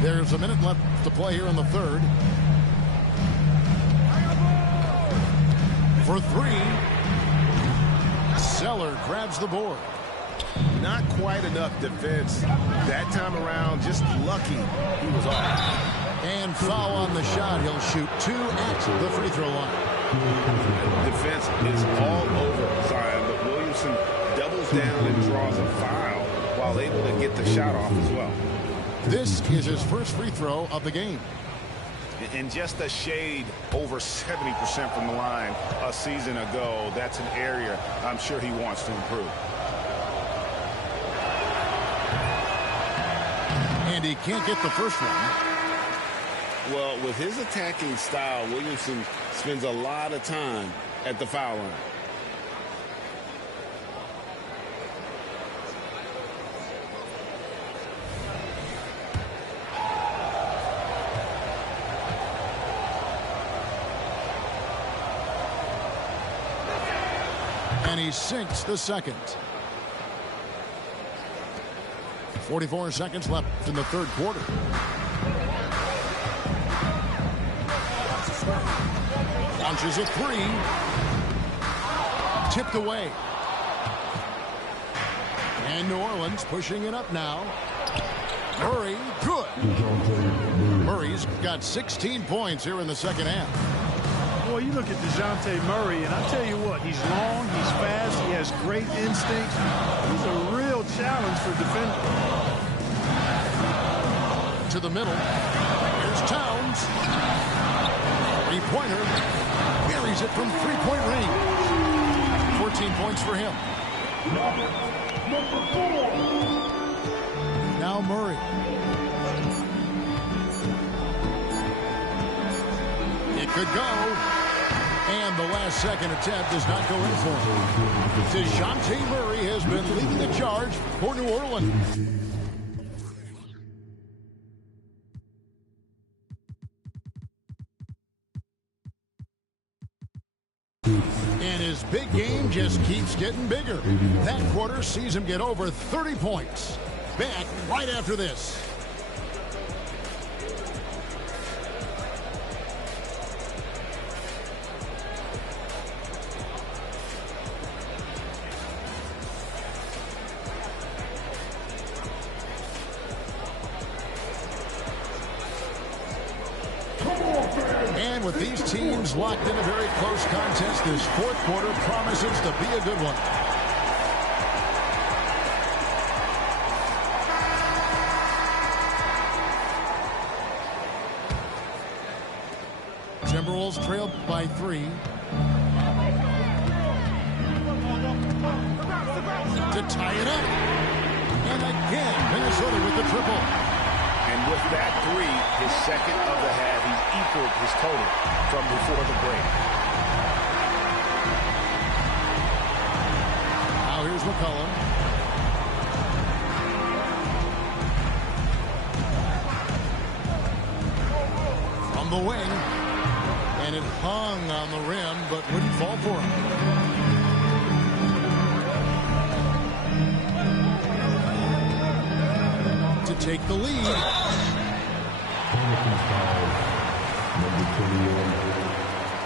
There's a minute left to play here in the 3rd. For 3. Zeller grabs the board. Not quite enough defense that time around. Just lucky he was off. And foul on the shot. He'll shoot 2 at the free throw line. Defense is all over Zion, but Williamson doubles down and draws a foul while able to get the shot off as well. This is his first free throw of the game. And just a shade over 70% from the line a season ago. That's an area I'm sure he wants to improve. And he can't get the first one. Well, with his attacking style, Williamson spends a lot of time at the foul line. And he sinks the second. 44 seconds left in the 3rd quarter. Launches a 3. Tipped away. And New Orleans pushing it up now. Murray, good. Murray's got 16 points here in the second half. Boy, you look at DeJounte Murray, and I tell you what, he's long, he's fast, he has great instincts. He's a real challenge for defenders. to the middle. Here's Towns. Three-pointer. Buries it from three-point range. 14 points for him. Now Murray. It could go. And the last second attempt does not go in for him. DeJounte Murray has been leading the charge for New Orleans. And his big game just keeps getting bigger. That quarter sees him get over 30 points. Back right after this. And with these teams locked in a very close contest, this fourth quarter promises to be a good one. Timberwolves trail by 3. To tie it up. And again, Minnesota with the triple. And with that three, his second of the half, he's equaled his total from before the break. Now here's McCollum. From the wing. And it hung on the rim, but wouldn't fall for him. To take the lead. Number 21.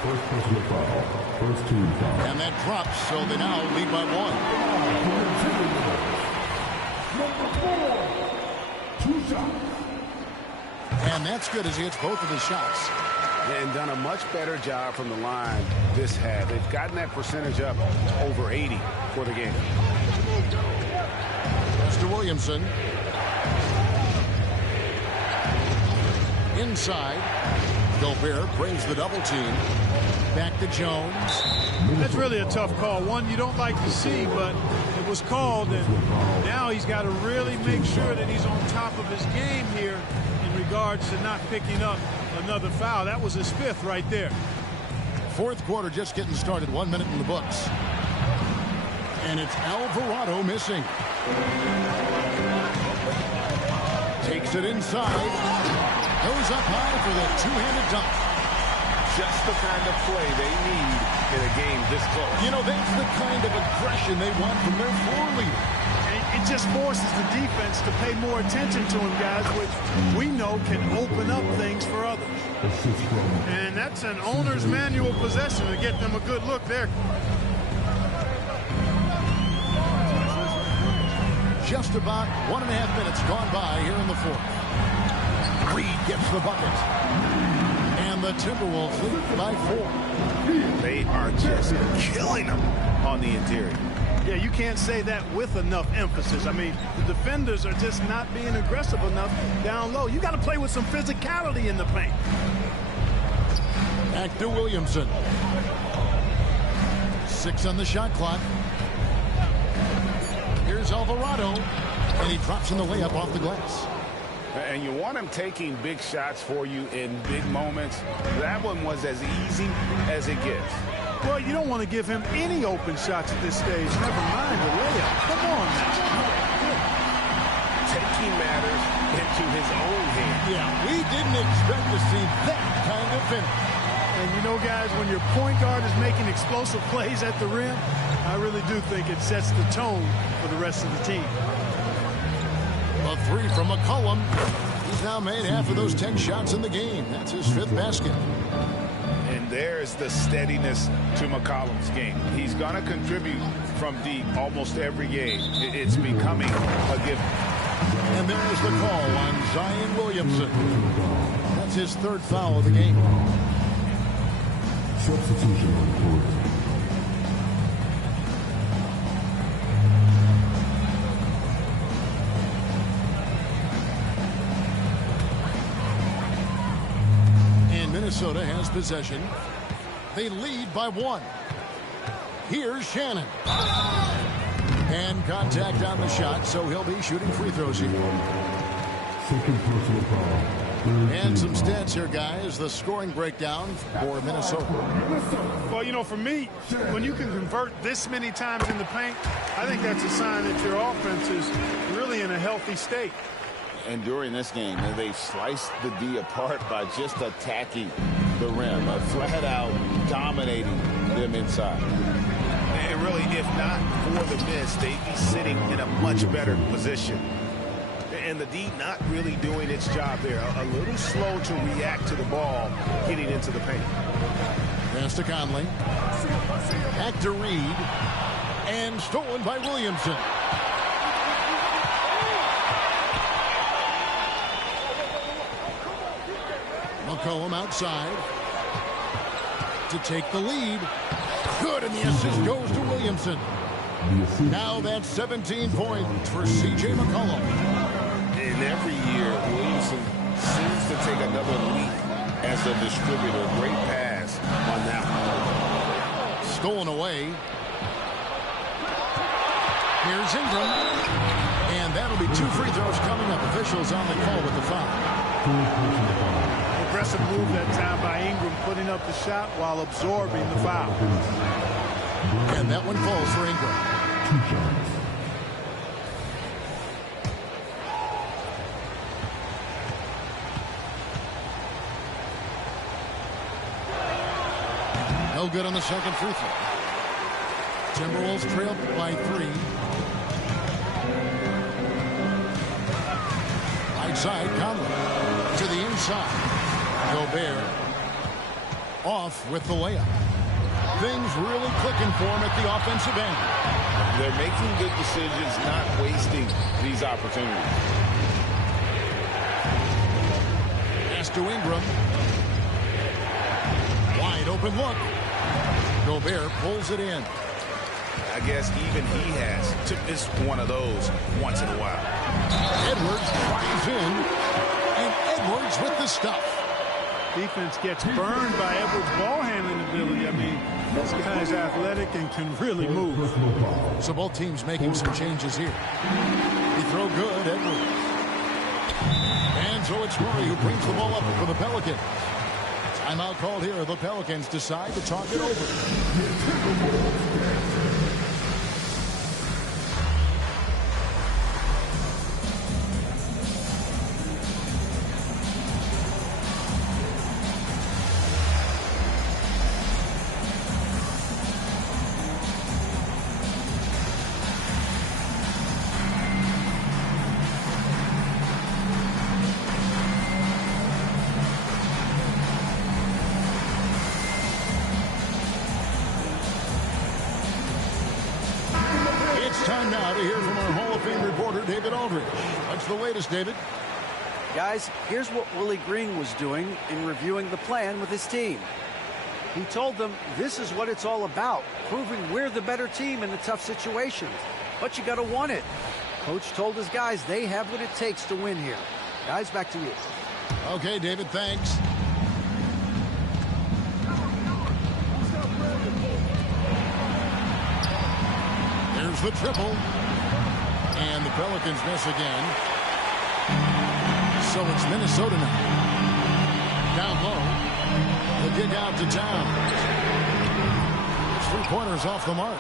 First personal foul. First team foul. And that drops, so they now lead by 1. Number 4. 2 shots. And that's good as he hits both of his shots. And done a much better job from the line this half. They've gotten that percentage up over 80 for the game. Mr. Williamson. Inside. Gobert brings the double team. Back to Jones. That's really a tough call. One you don't like to see, but it was called, and now he's got to really make sure that he's on top of his game here in regards to not picking up another foul. That was his 5th right there. Fourth quarter just getting started. 1 minute in the books. And it's Alvarado missing. Takes it inside. Goes up high for the two-handed dunk. Just the kind of play they need in a game this close. You know, that's the kind of aggression they want from their floor leader. It just forces the defense to pay more attention to him, guys, which we know can open up things for others. And that's an owner's manual possession to get them a good look there. Just about 1.5 minutes gone by here in the fourth. Reed gets the bucket. And the Timberwolves lead by 4. They are just killing them on the interior. Yeah, you can't say that with enough emphasis. I mean, the defenders are just not being aggressive enough down low. You got to play with some physicality in the paint. Back to Williamson. 6 on the shot clock. Here's Alvarado. And he drops in the layup off the glass. And you want him taking big shots for you in big moments. That one was as easy as it gets. Well, you don't want to give him any open shots at this stage. Never mind the layup. Come on now. Taking matters into his own hands. Yeah, we didn't expect to see that kind of finish. And you know, guys, when your point guard is making explosive plays at the rim, I really do think it sets the tone for the rest of the team. A 3 from McCollum. He's now made half of those 10 shots in the game. That's his 5th basket. And there's the steadiness to McCollum's game. He's going to contribute from deep almost every game. It's becoming a given. And there's the call on Zion Williamson. That's his 3rd foul of the game. Substitution on court. Minnesota has possession. They lead by 1. Here's Shannon. And contact on the shot, so he'll be shooting free throws here. Second personal foul. And some stats here, guys. The scoring breakdown for Minnesota. Well, you know, for me, when you can convert this many times in the paint, I think that's a sign that your offense is really in a healthy state. And during this game, they've sliced the D apart by just attacking the rim, flat out dominating them inside. And really, if not for the miss, they'd be sitting in a much better position. And the D not really doing its job there. A little slow to react to the ball getting into the paint. Pass to Conley. Back to Reed. And stolen by Williamson. McCollum outside to take the lead. Good, and the assist goes to Williamson. Now that's 17 points for C.J. McCollum. And every year, Williamson seems to take another leap as a distributor. Great pass on that one. Stolen away. Here's Ingram. And that'll be 2 free throws coming up. Officials on the call with the foul. Aggressive move that time by Ingram, putting up the shot while absorbing the foul. And that one falls for Ingram. 2 shots. No good on the second free throw. Timberwolves trail by 3. Right side, Conley to the inside. Gobert off with the layup. Things really clicking for him at the offensive end. They're making good decisions, not wasting these opportunities. Pass to Ingram. Wide open look. Gobert pulls it in. I guess even he has to miss one of those once in a while. Edwards drives in, and Edwards with the stuff. Defense gets burned by Edwards' ball handling ability. I mean, this guy's athletic and can really move. So both teams making some changes here. He throw good, Edwards. And so it's Murray who brings the ball up for the Pelicans. Timeout called here. The Pelicans decide to talk it over. Time now to hear from our Hall of Fame reporter, David Aldridge. What's the latest, David? Guys, here's what Willie Green was doing in reviewing the plan with his team. He told them this is what it's all about, proving we're the better team in the tough situations. But you got to want it. Coach told his guys they have what it takes to win here. Guys, back to you. Okay, David, thanks. There's the triple. And the Pelicans miss again. So it's Minnesota now. Down low. The dig out to Towns. 3-pointers off the mark.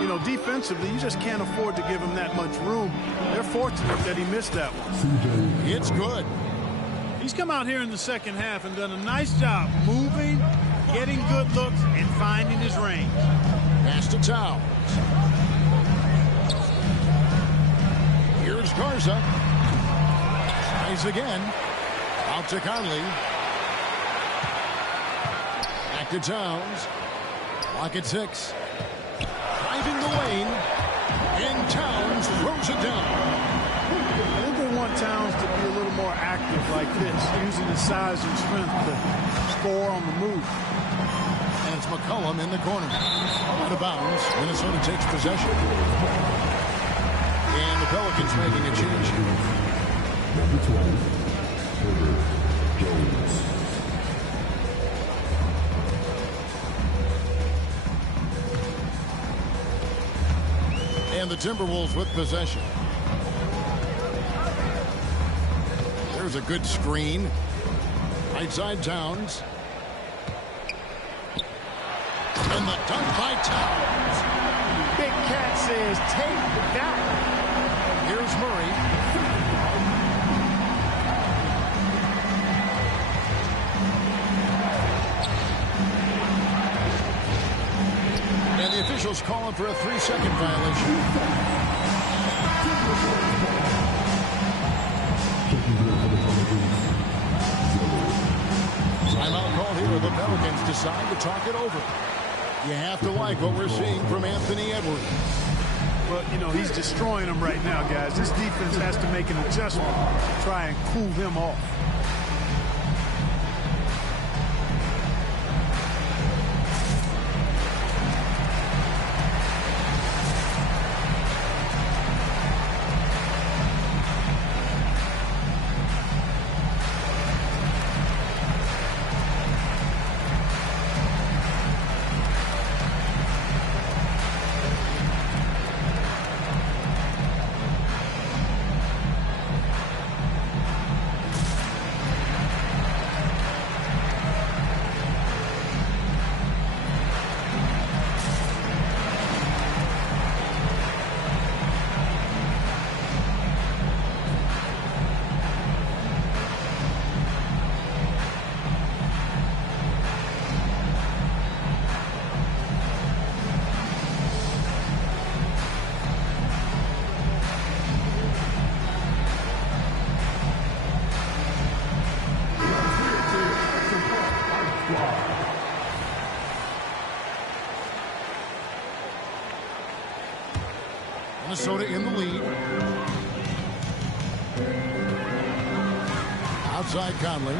You know, defensively, you just can't afford to give him that much room. They're fortunate that he missed that one. It's good. He's come out here in the second half and done a nice job moving, getting good looks, and finding his range. Pass to Towns. Here's Garza. Tries again. Out to Conley. Back to Towns. Clock at 6. Driving the lane. And Towns throws it down. I think they want Towns to be a little more active like this, using his size and strength to score on the move. And it's McCollum in the corner. Out of bounds. Minnesota takes possession. And the Pelicans making a change here. Number 12, Herbert Jones. And the Timberwolves with possession. There's a good screen. Right side Towns. And the dunk by Towns. Big Cat says, take that. Here's Murray. And the officials calling for a 3-second violation. Timeout called here. The Pelicans decide to talk it over. You have to like what we're seeing from Anthony Edwards. Well, you know, he's destroying them right now, guys. This defense has to make an adjustment to try and cool him off. Minnesota in the lead. Outside Conley.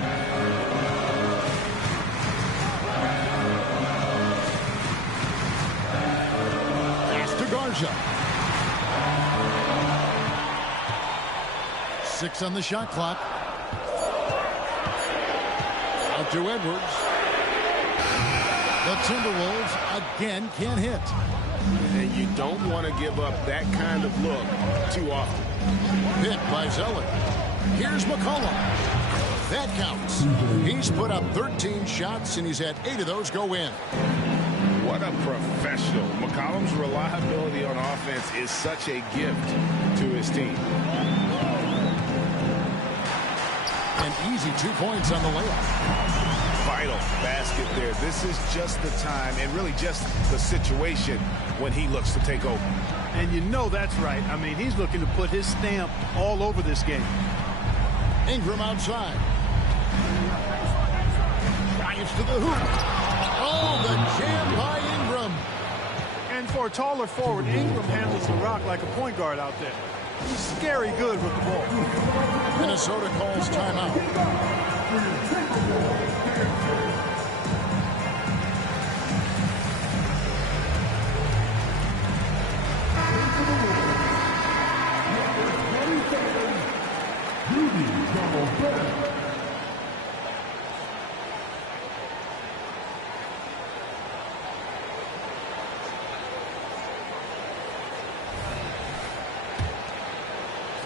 Pass to Garza. 6 on the shot clock. Out to Edwards. The Timberwolves again can't hit. And you don't want to give up that kind of look too often. Hit by Zeller. Here's McCollum. That counts. He's put up 13 shots, and he's had 8 of those go in. What a professional. McCollum's reliability on offense is such a gift to his team. An easy 2 points on the layup. Vital basket there. This is just the time and really just the situation when he looks to take over. And you know that's right. I mean, he's looking to put his stamp all over this game. Ingram outside. Drives to the hoop. Oh, the jam by Ingram. And for a taller forward, Ingram handles the rock like a point guard out there. He's scary good with the ball. Minnesota calls timeout.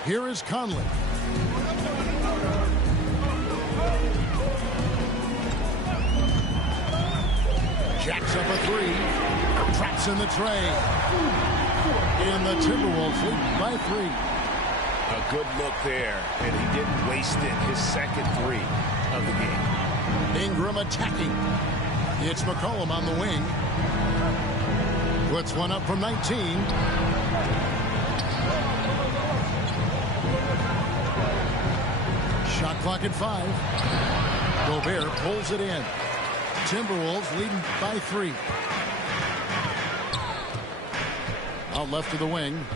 Here is Conley. Jacks up a 3. Traps in the tray. And the Timberwolves lead by 3. A good look there, and he didn't waste it. His second 3 of the game. Ingram attacking. It's McCollum on the wing. Puts one up from 19. Shot clock at 5. Gobert pulls it in. Timberwolves leading by 3. Out left to the wing.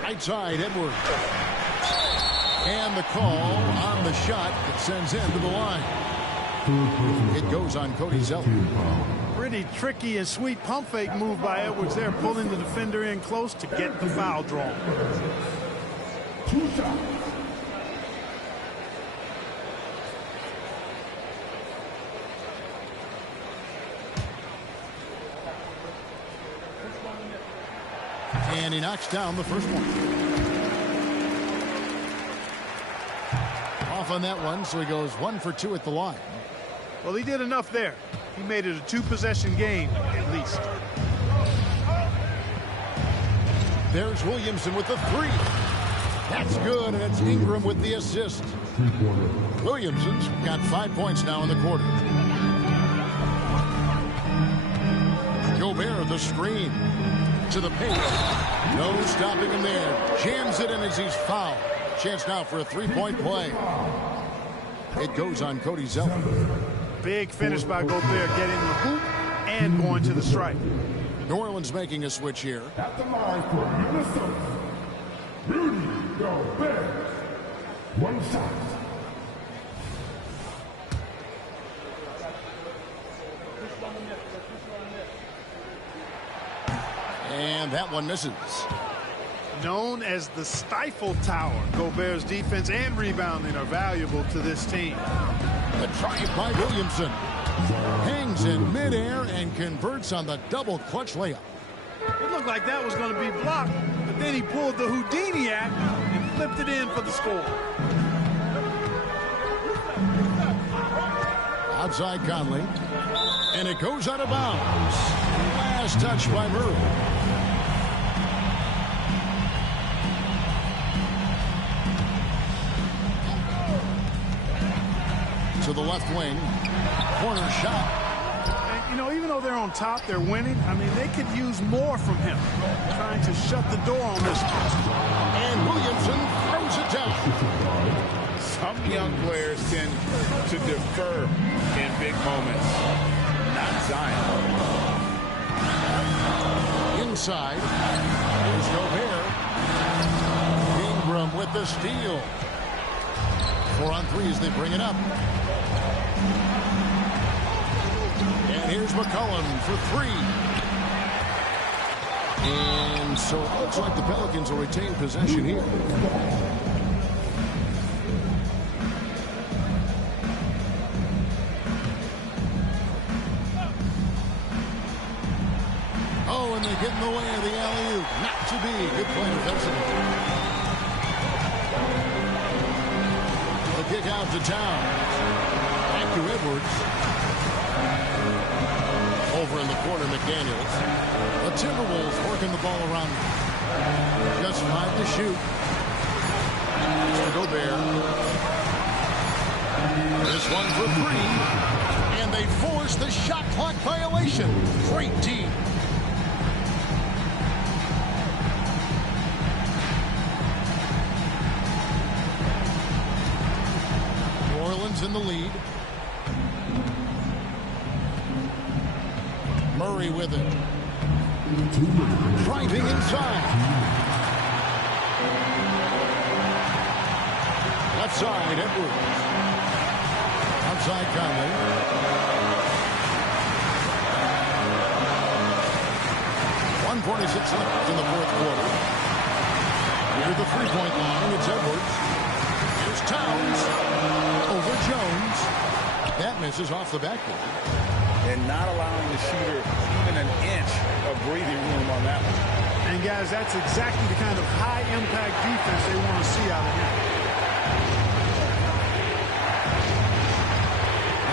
Right side, Edwards. And the call on the shot that sends him to the line. It goes on Cody Zeller. Pretty tricky and sweet pump fake move by Edwards there, pulling the defender in close to get the foul drawn. 2 shots. And he knocks down the first one. Off on that one, so he goes 1 for 2 at the line. Well, he did enough there. He made it a 2-possession game, at least. There's Williamson with the 3. That's good, and it's Ingram with the assist. Williamson's got 5 points now in the quarter. Gobert, the screen. To the paint. No stopping him there. Jams it in as he's fouled. Chance now for a 3-point play. It goes on Cody Zeller. Big finish by Gobert, getting the hoop and going to the stripe. New Orleans making a switch here. At the line for Minnesota, Rudy Gobert. 1 shot. And that one misses. Known as the Stifle Tower, Gobert's defense and rebounding are valuable to this team. The try by Williamson. Hangs in midair and converts on the double clutch layup. It looked like that was going to be blocked, but then he pulled the Houdini act and flipped it in for the score. Outside Conley. And it goes out of bounds. Last touch by Murray. To the left wing. Corner shot. And, you know, even though they're on top, they're winning. I mean, they could use more from him. Trying to shut the door on this one. And Williamson throws it down. Some young players tend to defer in big moments. Not Zion. Inside. Here's Gobert. Ingram with the steal. 4 on 3 as they bring it up. And here's McCollum for 3. And so it looks like the Pelicans will retain possession here. Oh, and they get in the way of the alley-oop. Not to be. Good play defensively. The kick out to Towns. Back to Edwards. Over in the corner, McDaniels. The Timberwolves working the ball around. Just 5 to shoot. To Gobert. This one for 3. And they force the shot clock violation. Great team. New Orleans in the lead. Murray with it. Driving inside. Left side, Edwards. Outside Conley. .146 left in the fourth quarter. Near the three-point line, it's Edwards. Here's Towns. Over Jones. That misses off the backboard. And not allowing the shooter even an inch of breathing room on that one. And guys, that's exactly the kind of high-impact defense they want to see out of him.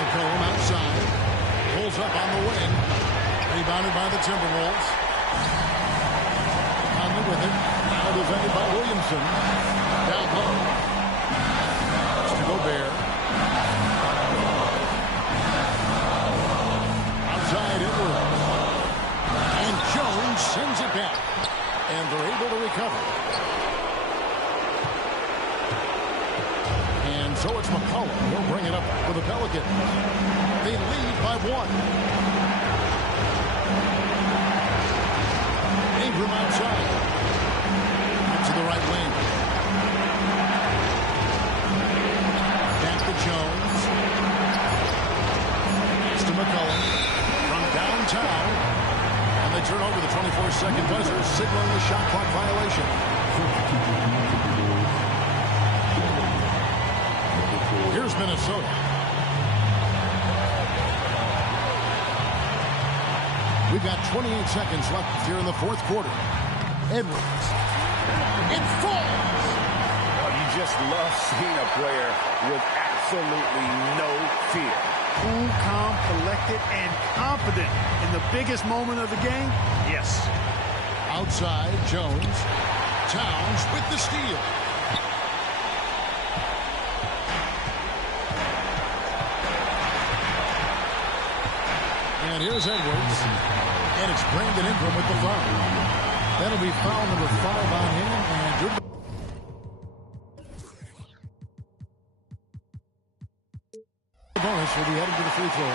McCollum outside. Pulls up on the wing. Rebounded by the Timberwolves. Conley with it. Now defended by Williamson. Down low. It's to Gobert. Edwards. And Jones sends it back. And they're able to recover. And so it's McCollum. He'll bring it up for the Pelicans. They lead by 1. Ingram outside. Up to the right wing. Back to Jones. It's to McCollum. Downtown, and they turn over the 24-second buzzer, signaling the shot clock violation. Here's Minnesota. We've got 28 seconds left here in the fourth quarter. Edwards. It falls. Well, you just love seeing a player with absolutely no fear. Cool, calm, collected, and confident in the biggest moment of the game? Yes. Outside, Jones. Towns with the steal. And here's Edwards. And it's Brandon Ingram with the foul. That'll be foul number 5 on him. And good. Bonus will be heading to the free throw.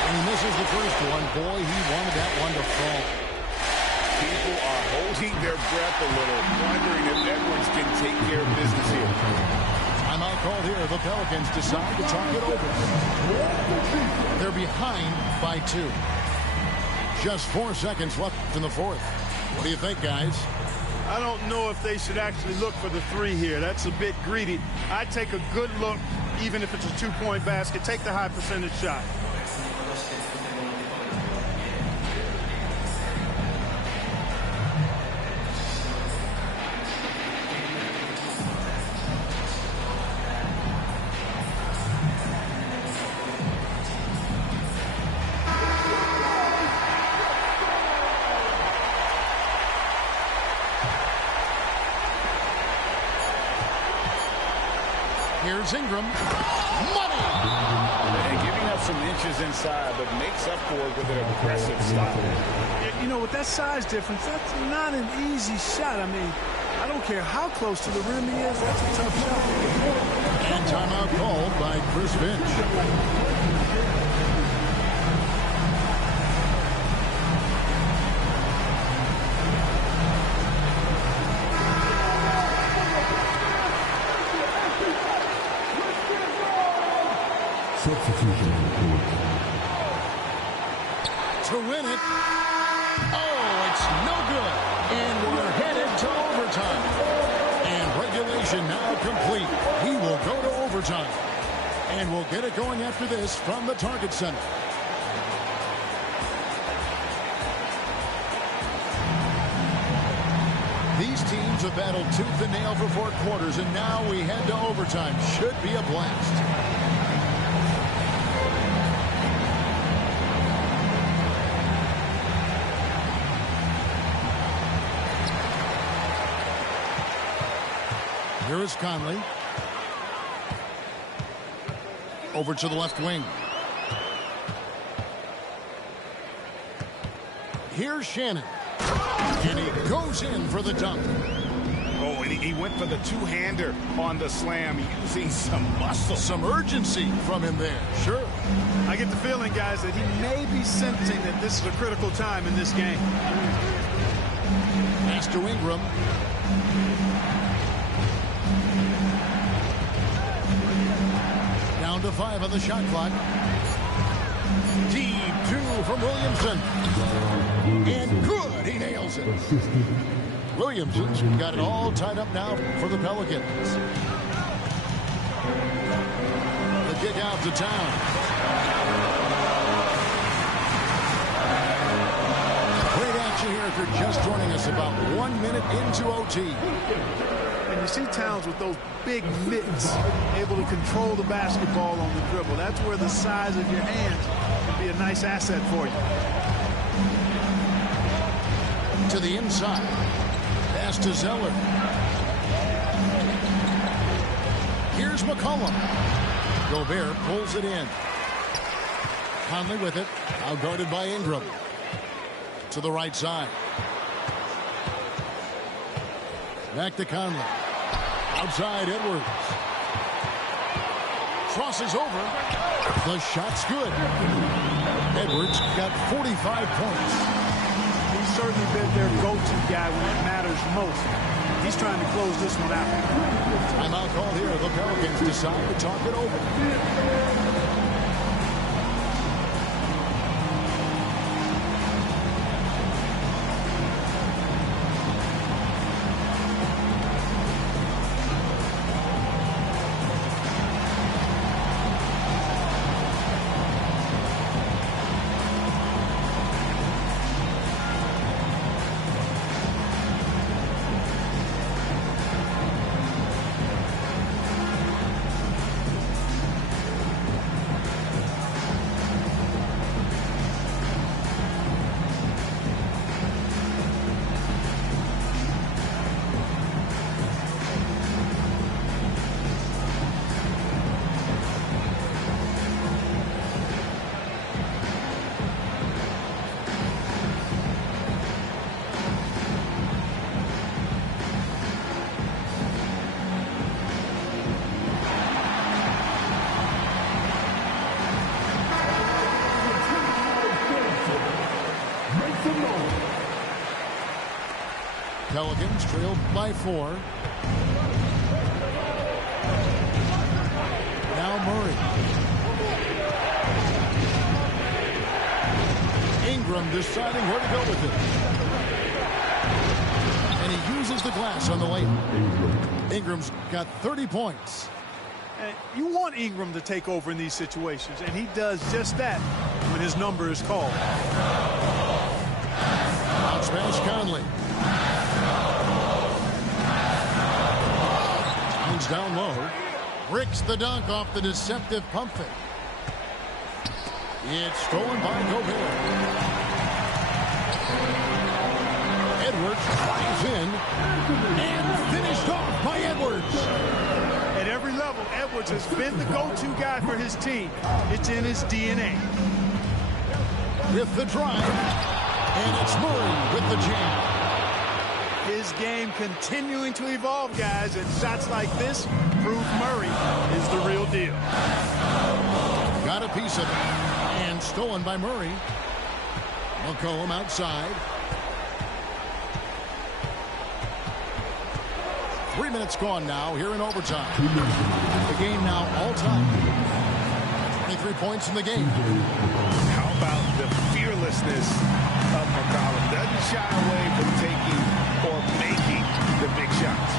And he misses the first one. Boy, he wanted that one to fall. People are holding their breath a little, wondering if Edwards can take care of business here. Timeout called here. The Pelicans decide to talk it over. They're behind by 2. Just 4 seconds left in the fourth. What do you think, guys? I don't know if they should actually look for the 3 here. That's a bit greedy. I'd take a good look, even if it's a 2-point basket. Take the high percentage shot. Here's Ingram. Money! And giving up some inches inside, but makes up for it with an aggressive stop. You know, with that size difference, that's not an easy shot. I mean, I don't care how close to the rim he is. That's a tough shot. And timeout called by Chris Finch. Substitution on the court. To win it. Oh, it's no good. And we're headed to overtime. And regulation now complete. We will go to overtime. And we'll get it going after this from the Target Center. These teams have battled tooth and nail for 4 quarters, and now we head to overtime. Should be a blast. Here is Conley. Over to the left wing. Here's Shannon. And he goes in for the dunk. Oh, and he went for the two-hander on the slam, using some muscle. Some urgency from him there. Sure. I get the feeling, guys, that he may be sensing that this is a critical time in this game. Pass to Ingram. Down to 5 on the shot clock. Deep 2 from Williamson. And good. He nails it. Williamson's got it all tied up now for the Pelicans. The kick out to Town. Great action here if you're just joining us, about 1 minute into OT. And you see Towns with those big mitts, able to control the basketball on the dribble. That's where the size of your hands can be a nice asset for you. To the inside. Pass to Zeller. Here's McCollum. Gobert pulls it in. Conley with it. Out guarded by Ingram. To the right side. Back to Conley. Outside Edwards. Crosses over. The shot's good. Edwards got 45 points. He's certainly been their go-to guy when it matters most. He's trying to close this one out. Timeout called here. The Pelicans decide to talk it over. Pelicans trailed by 4. Now Murray. Ingram deciding where to go with it. And he uses the glass on the layup. Ingram's got 30 points. And you want Ingram to take over in these situations, and he does just that when his number is called. Bounce pass Conley. Hangs down low. Bricks the dunk off the deceptive pump fake. It's stolen by Gobert. Edwards drives in and finished off by Edwards. At every level, Edwards has been the go-to guy for his team. It's in his DNA. With the drive, and it's Murray with the jam. His game continuing to evolve, guys, and shots like this prove Murray is the real deal. Got a piece of it, and stolen by Murray. McCollum outside. 3 minutes gone now here in overtime. The game now all time. 23 points in the game. How about the fearlessness of McCollum? Doesn't shy away from taking or making the big shots.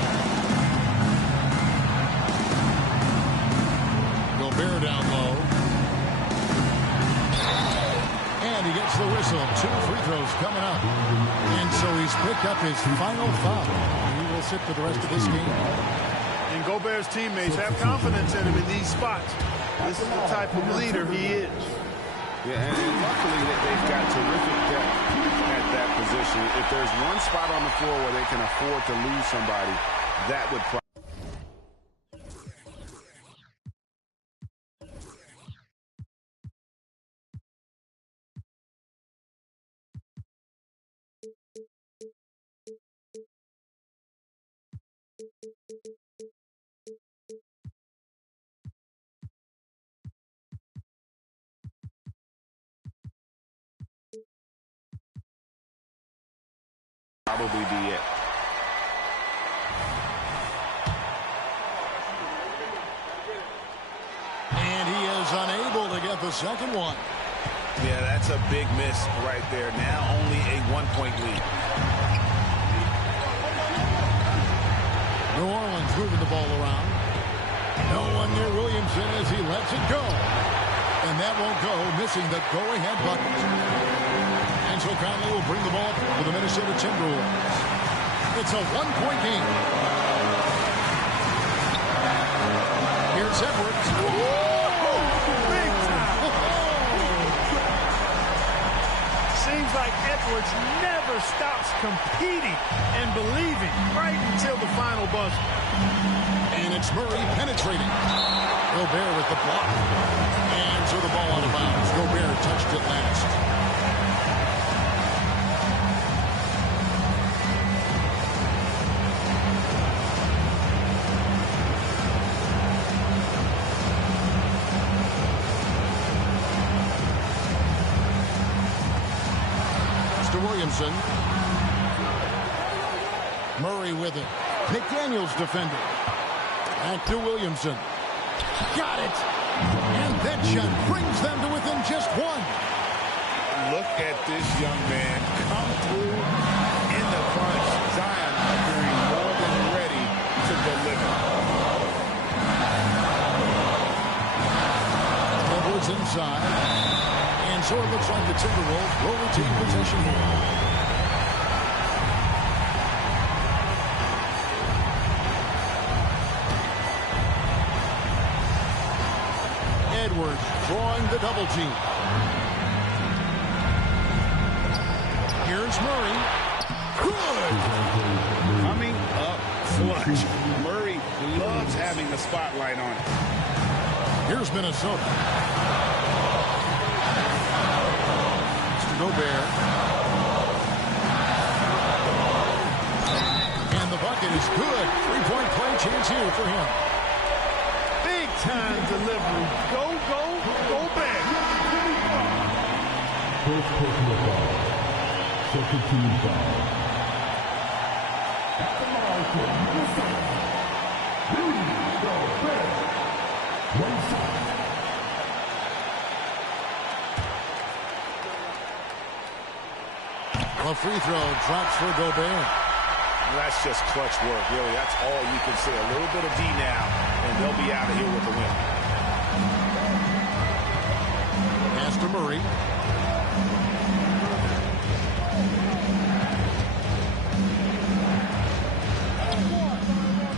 Gobert down low. And he gets the whistle. 2 free throws coming up. And so he's picked up his final foul. He will sit for the rest of this game. And Gobert's teammates have confidence in him in these spots. This is the type of leader he is. Yeah, and luckily they've got terrific depth at that position. If there's one spot on the floor where they can afford to lose somebody, that would probably. Probably be it. And he is unable to get the second one. Yeah, that's a big miss right there. Now only a 1-point lead. New Orleans moving the ball around. No one near Williamson as he lets it go. And that won't go, missing the go-ahead bucket. And so Conley will bring the ball up for the Minnesota Timberwolves. It's a 1-point game. Here's Edwards. Big time. Seems like Edwards never stops competing and believing right until the final buzzer. And it's Murray penetrating. Gobert with the block. And so the ball out of bounds. Gobert touched it last. Williamson. Murray with it. McDaniels defending. Back to Williamson. Got it. And that shot brings them to within just one. Look at this young man come through in the crunch. Zion appearing more than ready to deliver. Edwards inside. And so it looks like the Timberwolves will retain possession here. Edwards drawing the double team. Here's Murray. Good! Coming up clutch. Murray loves having the spotlight on him. Here's Minnesota. Gobert. And the bucket is good. 3-point play chance here for him. Big time delivery. Go, Gobert. Second team foul. At the line for Minnesota, Rudy Gobert. One shot. A free throw drops for Gobert. That's just clutch work, really. That's all you can say. A little bit of D now, and they'll be out of here with the win. Pass to Murray.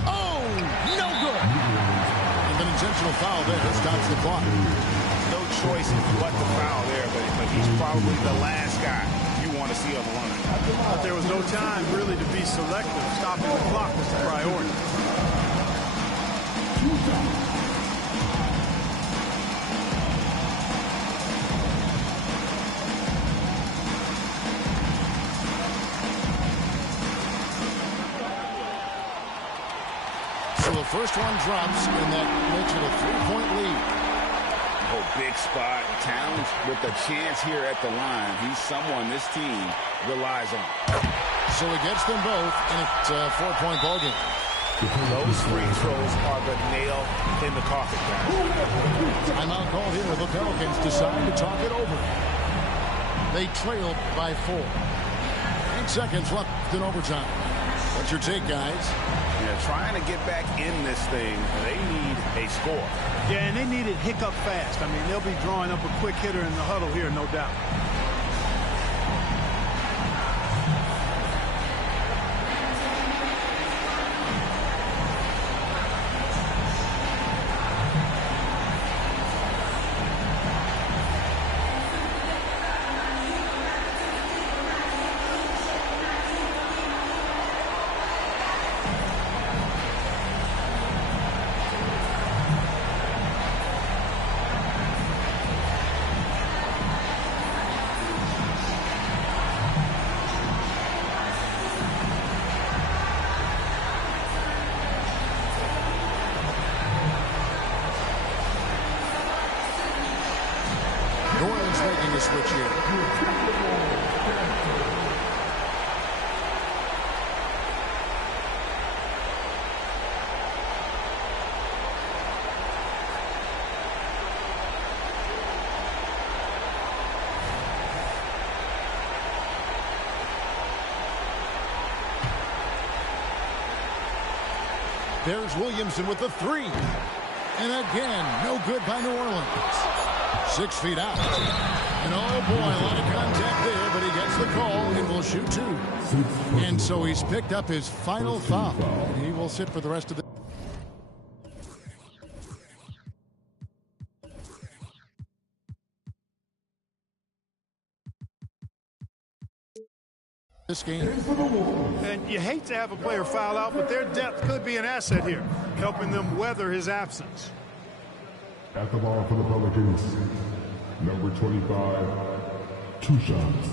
Oh, no good. And an intentional foul there stops the clock. No choice but to foul there, but he's probably the last guy you want to see on the line. But there was no time really to be selective. Stopping the clock was the priority. So the first one drops, and that makes it a 3-point lead. Oh, big spot. Towns with a chance here at the line. He's someone this team relies on. So he gets them both, and it's a 4-point ball game. Those free throws are the nail in the coffin, guys. Timeout called here. The Pelicans decide to talk it over. They trail by 4. 8 seconds left in overtime. What's your take, guys? Yeah, trying to get back in this thing, they need a score. Yeah, and they need it hiccup fast. I mean, they'll be drawing up a quick hitter in the huddle here, no doubt. Making a switch here. There's Williamson with the 3. And again, no good by New Orleans. 6 feet out. And oh boy, a lot of contact there, but he gets the call and will shoot 2. And so he's picked up his final foul. He will sit for the rest of the this game. And you hate to have a player foul out, but their depth could be an asset here, helping them weather his absence. At the ball for the Pelicans, number 25, 2 shots.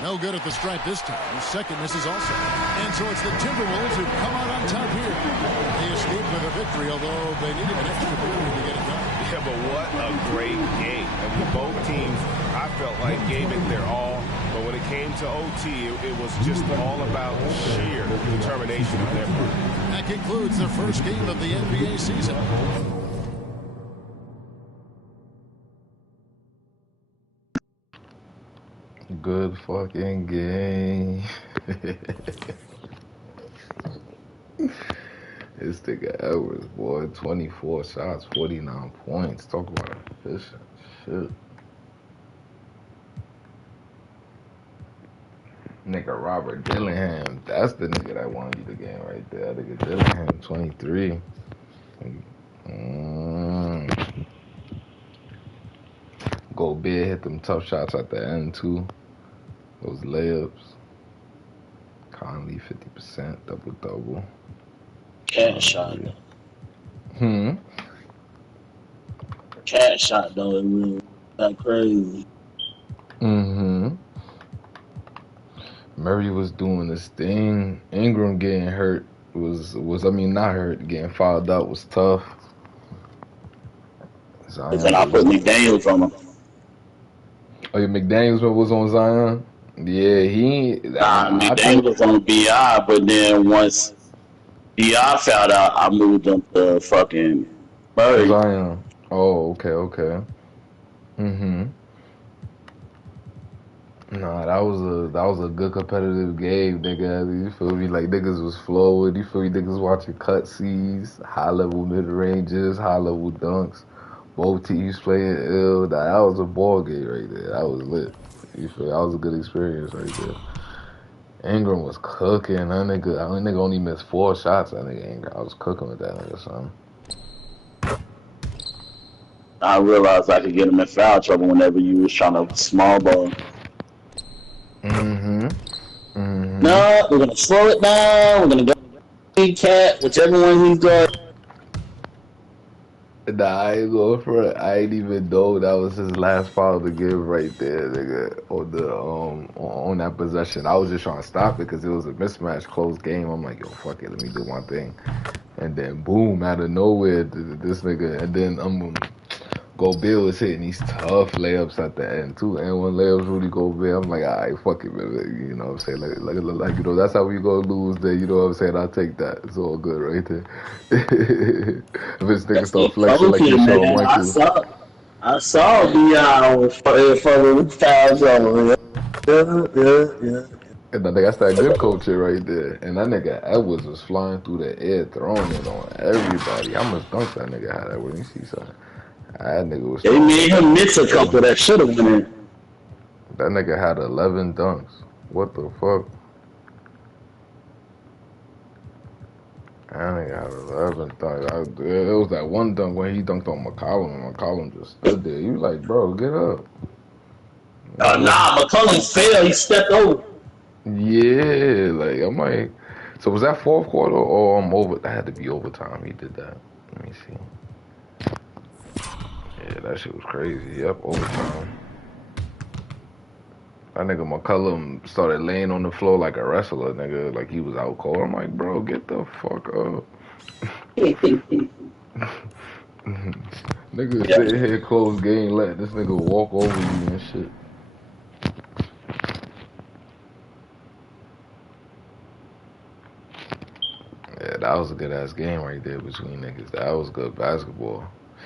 No good at the stripe this time. Second misses also. And so it's the Timberwolves who come out on top here. They escaped with a victory, although they needed an extra period to get it done. Yeah, but what a great game. I mean, both teams, I felt like, gave it their all. But when it came to OT, it was just all about sheer determination on their part. That concludes the first game of the NBA season. Good fucking game. This nigga Edwards, boy, 24 shots, 49 points. Talk about efficient shit. Nigga Robert Dillingham, that's the nigga that won you the game right there. Nigga Dillingham, 23. Gobert hit them tough shots at the end too. Those layups. Conley 50%, double-double. Cat shot. Cat shot though, it really got crazy. Murray was doing this thing. Ingram getting hurt. I mean, not hurt. Getting fouled out was tough. And then I Zion put was. McDaniels on him. Oh, yeah, McDaniels was on Zion. Yeah, he. Nah, I think McDaniels on BI, but then once BI found out, I moved him to fucking Murray. Zion. Oh, okay. Mhm. Nah, that was a good competitive game, nigga. You feel me? Like niggas was flowing. You feel me? Niggas watching cutscenes, high level mid ranges, high level dunks. Both teams playing ill. That was a ball game right there. That was lit. You feel me? That was a good experience right there. Ingram was cooking. That nigga only missed 4 shots. That nigga Ingram. I was cooking with that nigga, son. I realized I could get him in foul trouble whenever you was trying to small ball. No, we're gonna slow it down. We're gonna go cat, whichever one he's going. Nah, I ain't going for it. I ain't even know that was his last foul to give right there, nigga. On that possession, I was just trying to stop it because it was a mismatch, close game. I'm like, yo, fuck it, let me do my thing. And then boom, out of nowhere, this nigga, and then Gobert was hitting these tough layups at the end too. And when layups Rudy Gobert, I'm like, all right, fuck it, man. You know what I'm saying? Like, you know, that's how we gonna lose there. You know what I'm saying? I'll take that. It's all good right there. If this nigga start flexing like he's Shawn Michaels. I saw Dion for the foul trouble. Yeah. And I think that's that good coaching right there. And that nigga Edwards was flying through the air, throwing it on everybody. How much dunks that nigga had? Let me see something. That nigga was They made him miss a couple that should have went in. That nigga had 11 dunks. What the fuck? That nigga had 11 dunks. It was that one dunk when he dunked on McCollum, and McCollum just stood there. You like, bro, get up. Nah, McCollum fell. He stepped over. Yeah, like, I'm like, so was that fourth quarter or over? That had to be overtime. He did that. Let me see. Yeah, that shit was crazy. Yep, overtime. That nigga McCollum started laying on the floor like a wrestler, nigga. Like he was out cold. I'm like, bro, get the fuck up. Nigga sitting here close game, let this nigga walk over you and shit. Yeah, that was a good ass game right there between niggas. That was good basketball.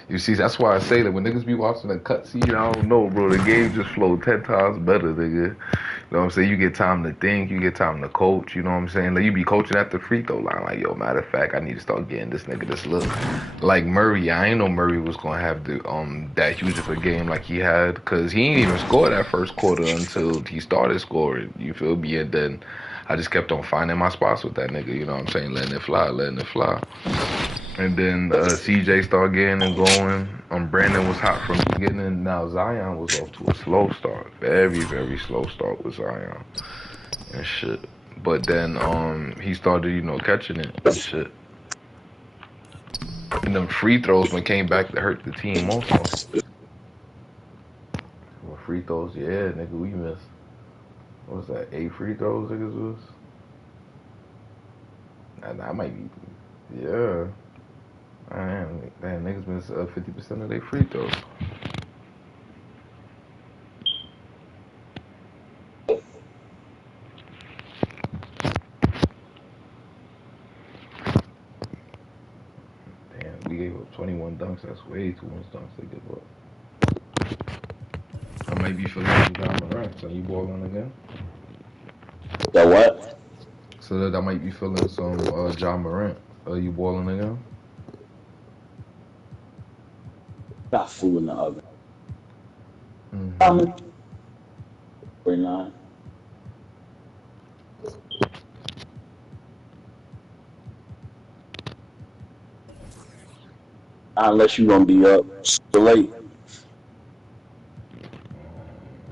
You see, that's why I say that when niggas be watching the cutscene, I don't know, bro. The game just flowed 10 times better, nigga. You know what I'm saying? You get time to think, you get time to coach, you know what I'm saying? Like, you be coaching at the free throw line, like, yo, matter of fact, I need to start getting this nigga this look. Like Murray, I ain't know Murray was gonna have the that huge of a game like he had, because he ain't even score that first quarter until he started scoring, you feel me? And then I just kept on finding my spots with that nigga, you know what I'm saying? Letting it fly. And then CJ started getting and going. Brandon was hot from the beginning. Now Zion was off to a slow start. Very, very slow start with Zion and shit. But then he started, catching it and shit. And them free throws when came back to hurt the team also. Well, free throws, yeah, nigga, we missed. What was that, 8 free throws niggas was? That might be, yeah. Man, niggas miss 50% of their free throws. Damn, we gave up 21 dunks. That's way too much dunks to give up. I might be feeling some John Morant. So you balling again? The what? So that I might be feeling some John Morant. Are you balling again? Got food in the oven. 49. Unless you gonna be up so late.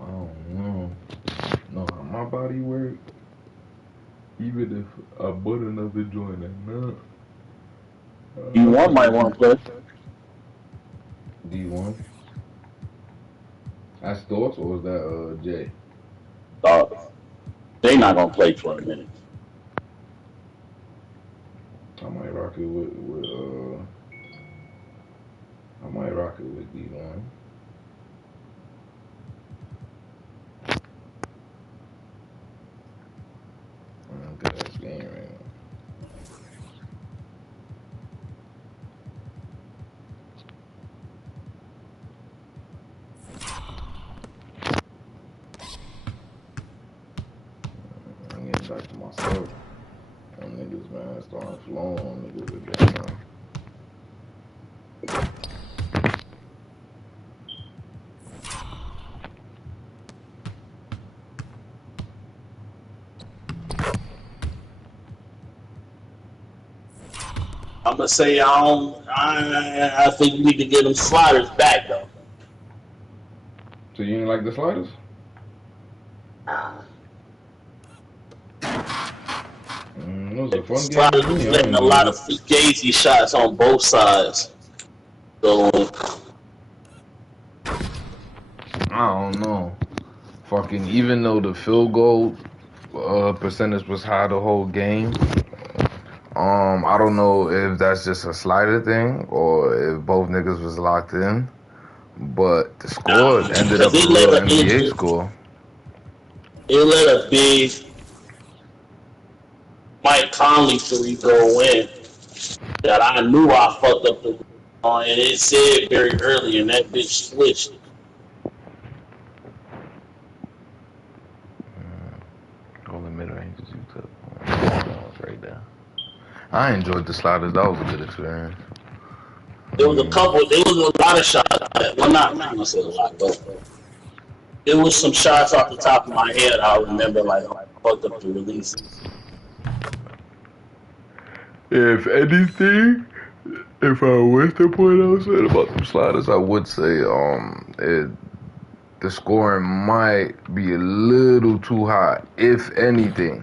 I don't know. Know how my body works. Even if I bought another joint at night. D1 might want to play. D1? That's Thoughts or is that Jay? They not gonna play 20 minutes. I might rock it with D1. Good ass game right now. I'm getting back to myself. Them niggas, man, starting flowing on niggas again, man. I'm gonna say I think you need to get them sliders back though. So you didn't like the sliders? It was a fun game to Sliders me. was I letting a enjoyed lot it. of fugazi shots on both sides. So I don't know. Fucking, even though the field goal percentage was high the whole game, I don't know if that's just a slider thing or if both niggas was locked in. But the score ended up a real NBA score. It let a big Mike Conley 3 go in that I knew I fucked up the and it said very early and that bitch switched. All the mid ranges you took. Right there. I enjoyed the sliders. That was a good experience. There was a lot of shots. Well, I'm not gonna say a lot, but there was some shots off the top of my head I remember like I fucked up the release. If anything, if I was to point out something about them sliders, I would say the scoring might be a little too high, if anything.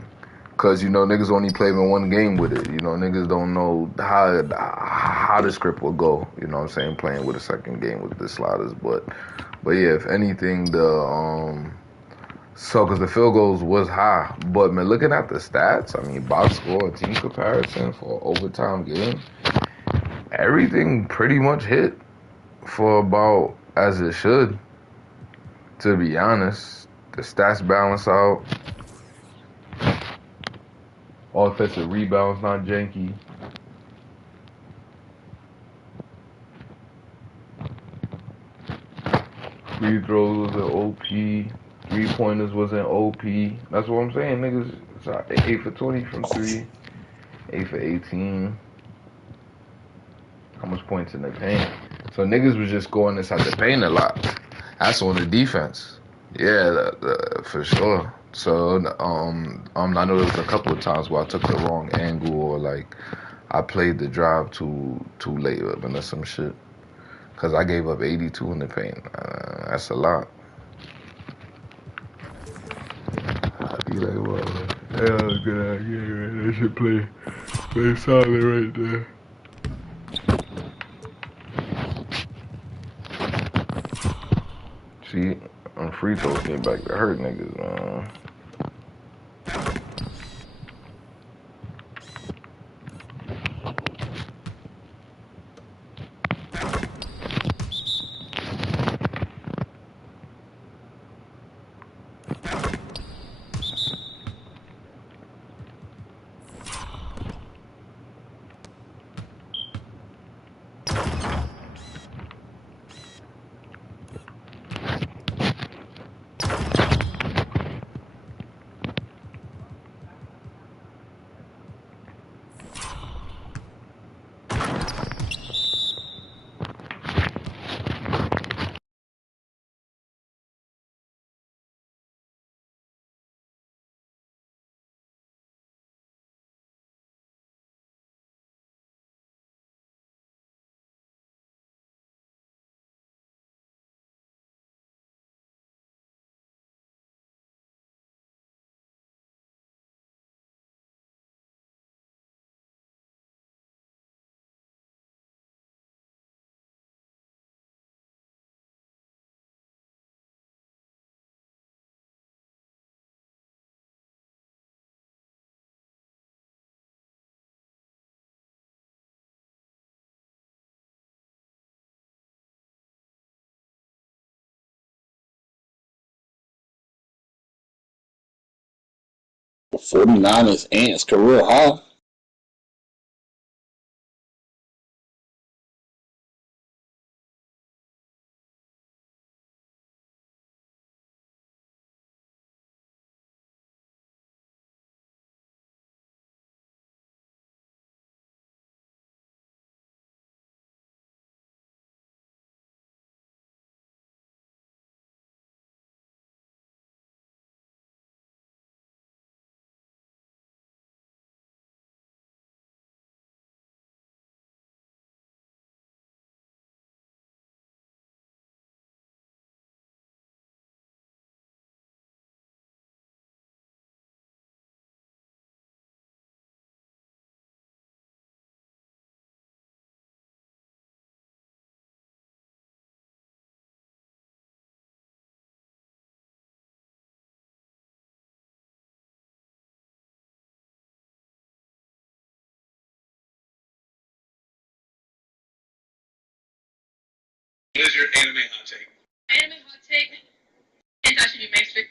Because, you know, niggas only played in one game with it. You know, niggas don't know how the script will go. You know what I'm saying? Playing with a second game with the sliders. But yeah, if anything, because the field goals was high. But, man, looking at the stats, I mean, box score, team comparison for overtime game, everything pretty much hit for about as it should. To be honest, the stats balance out. Offensive rebounds not janky. Free throws wasn't OP. 3-pointers wasn't OP. That's what I'm saying, niggas. It's 8 for 20 from 3. 8 for 18. How much points in the paint? So niggas was just going inside the paint a lot. That's on the defense. Yeah, for sure. So I know there was a couple of times where I took the wrong angle or like I played the drive too late up into some shit. Cause I gave up 82 in the paint. That's a lot. I'd be like, well, that was a good idea, man. They should play solid right there. See, free throws came back to hurt niggas, man. 49ers Ants career high. What is your anime hot take? Anime hot take? Hentai should be mainstream.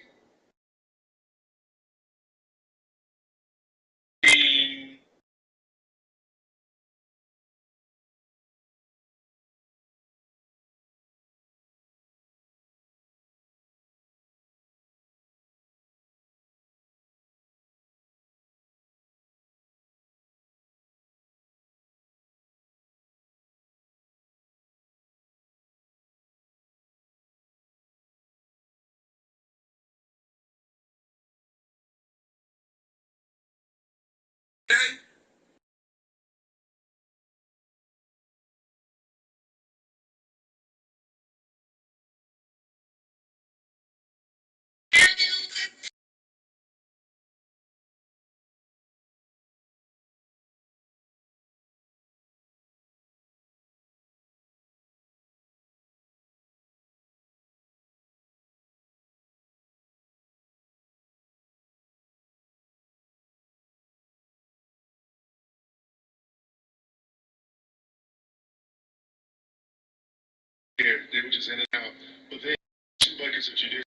They were just in and out. But then 2 buckets of judicial.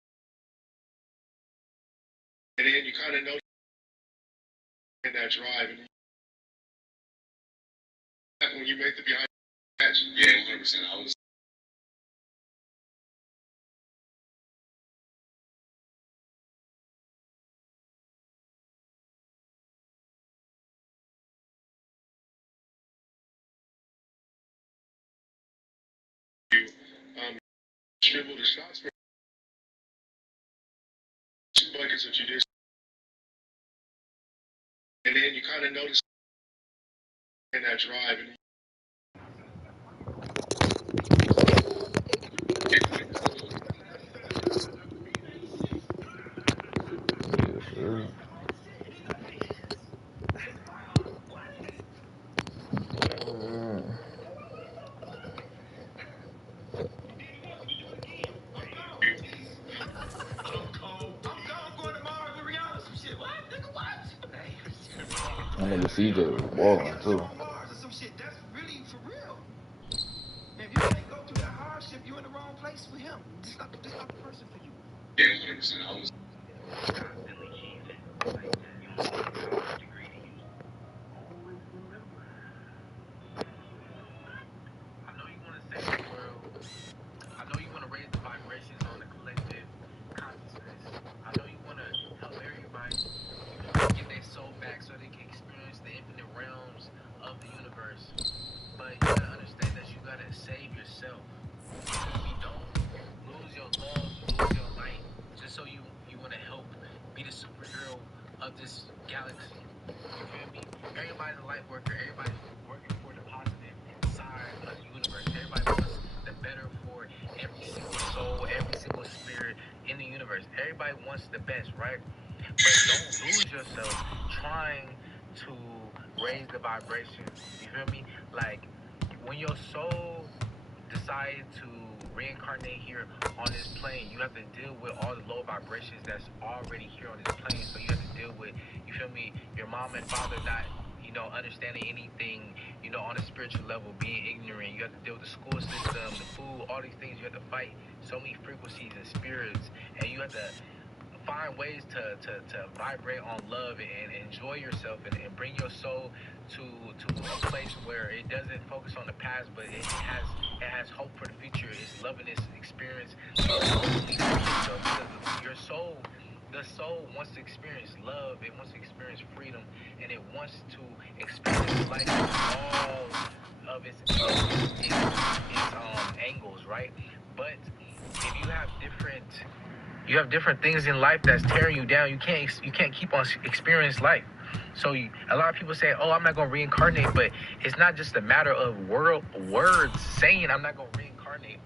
And then you kind of know in that drive. And when you make the behind catch. Yeah, 100%. I was. Dribble the shots for 2 buckets of judicial. And then you kind of notice in that drive. And Yes, sir. I nigga CJ was balling too. yeah, 100%. I was. find ways to vibrate on love and enjoy yourself and bring your soul to a place where it doesn't focus on the past, but it has hope for the future. It's loving this experience. Ultimately for yourself, because your soul. The soul wants to experience love, it wants to experience freedom, and it wants to experience life in all of its angles, right? But if you have different things in life that's tearing you down, you can't keep on experiencing life. So a lot of people say, "Oh, I'm not going to reincarnate," but it's not just a matter of words saying I'm not going to reincarnate.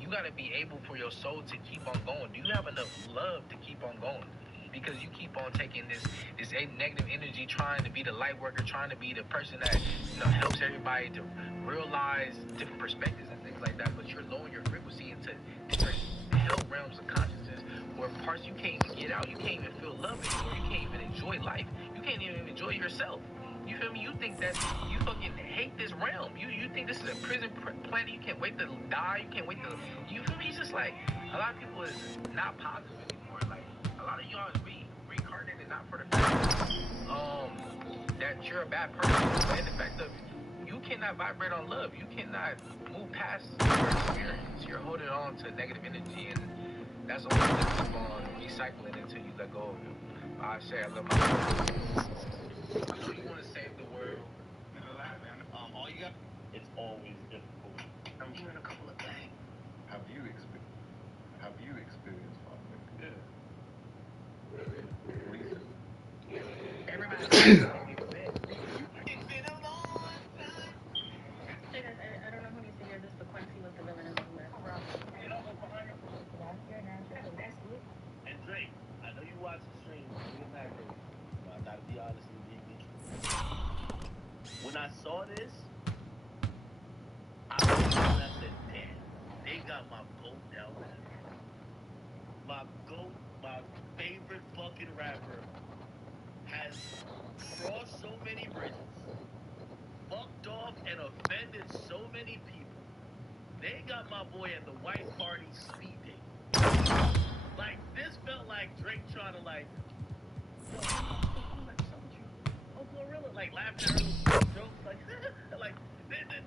You got to be able for your soul to keep on going. Do you have enough love to keep on going? Because you keep on taking this negative energy, trying to be the light worker, trying to be the person that helps everybody to realize different perspectives and things like that. But you're lowering your frequency into different hell realms of consciousness, where parts you can't even get out. You can't even feel love anymore. You can't even enjoy life. You can't even enjoy yourself. You feel me? You think that you fucking hate this realm. You think this is a prison planet. You can't wait to die. You can't wait to. You feel me? It's just like a lot of people is not positive anymore. Like a lot of y'all is reincarnated not for the fact that you're a bad person, but in the fact of you cannot vibrate on love. You cannot move past your experience. You're holding on to negative energy, and that's only going to keep on recycling until you let go of it. I say I love my life. I know you want to save the world. All you got. It's always difficult. I'm hearing a couple of things. Have you experienced family? Yeah. Recent. Everybody. It's been a long time. Hey guys, I don't know who needs to hear this, but Quincy was the villain in the US. And almost behind him. That's your natural. That's good. And Drake, I know you watch the stream. Don't get mad, Drake. I gotta be honest and be true. When I saw this, I said, damn, they got my goat down there. My goat, my favorite fucking rapper, has crossed so many bridges, fucked off and offended so many people. They got my boy at the white party speed date. Like, this felt like Drake trying to like, yo, oh, Glorilla, like laughing at her jokes, like,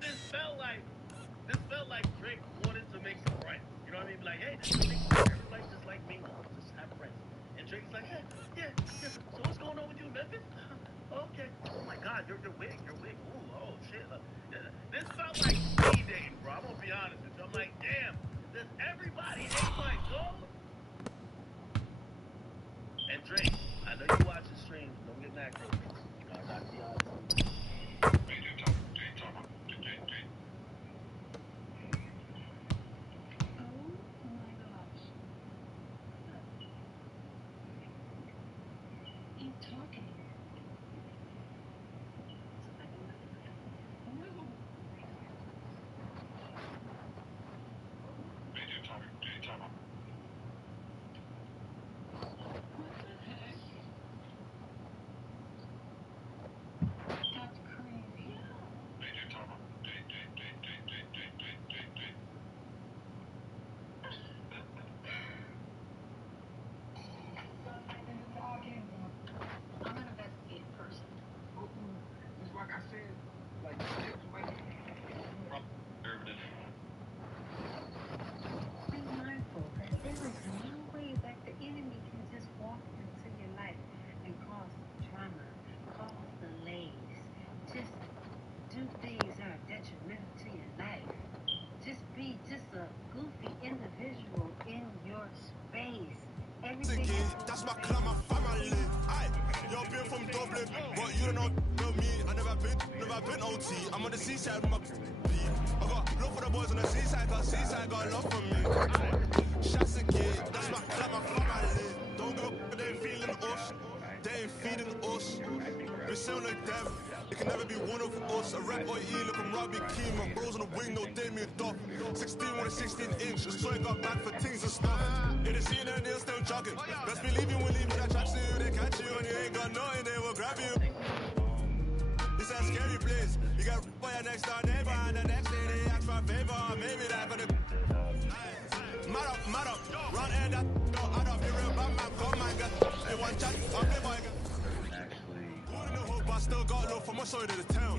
this felt like Drake wanted to make some friends. You know what I mean? Like, hey, everybody just like me, just have friends. And Drake's like, hey, yeah. So what's going on with you in Memphis? Okay. Oh my God, you're wig. Ooh, oh shit. This felt like speed dating, bro. I'm gonna be honest with you. I'm like, damn, does everybody hate my goat? And Drake, I know you watch the streams. Don't get mad, Drake. I gotta be honest with you. That's my clan, my family. Aye, you're being from Dublin, but you don't know me. I never been OT. I'm on the seaside with my I got love for the boys on the seaside, got love for me. Shots a kid, that's my clan, my family. Don't give up, they ain't feeling us. They ain't feeding us. We sound like them. It can never be one of us. A rap or E, look, I'm Robbie Keane. My bros on the wing, no Damien Duff. 16 with a 16 inch. Just so I got back for things and stuff. In the scene and they're still jogging. Best believe you will leave me that track soon. They catch you and you ain't got nothing, they will grab you. This is a scary place. You got by your next door neighbor and the next day they ask for a favor. Maybe that for the mad up. Run air that out of the real bad man, come and get the one chat. I'm the boy. Actually, I still got love for my side of the town.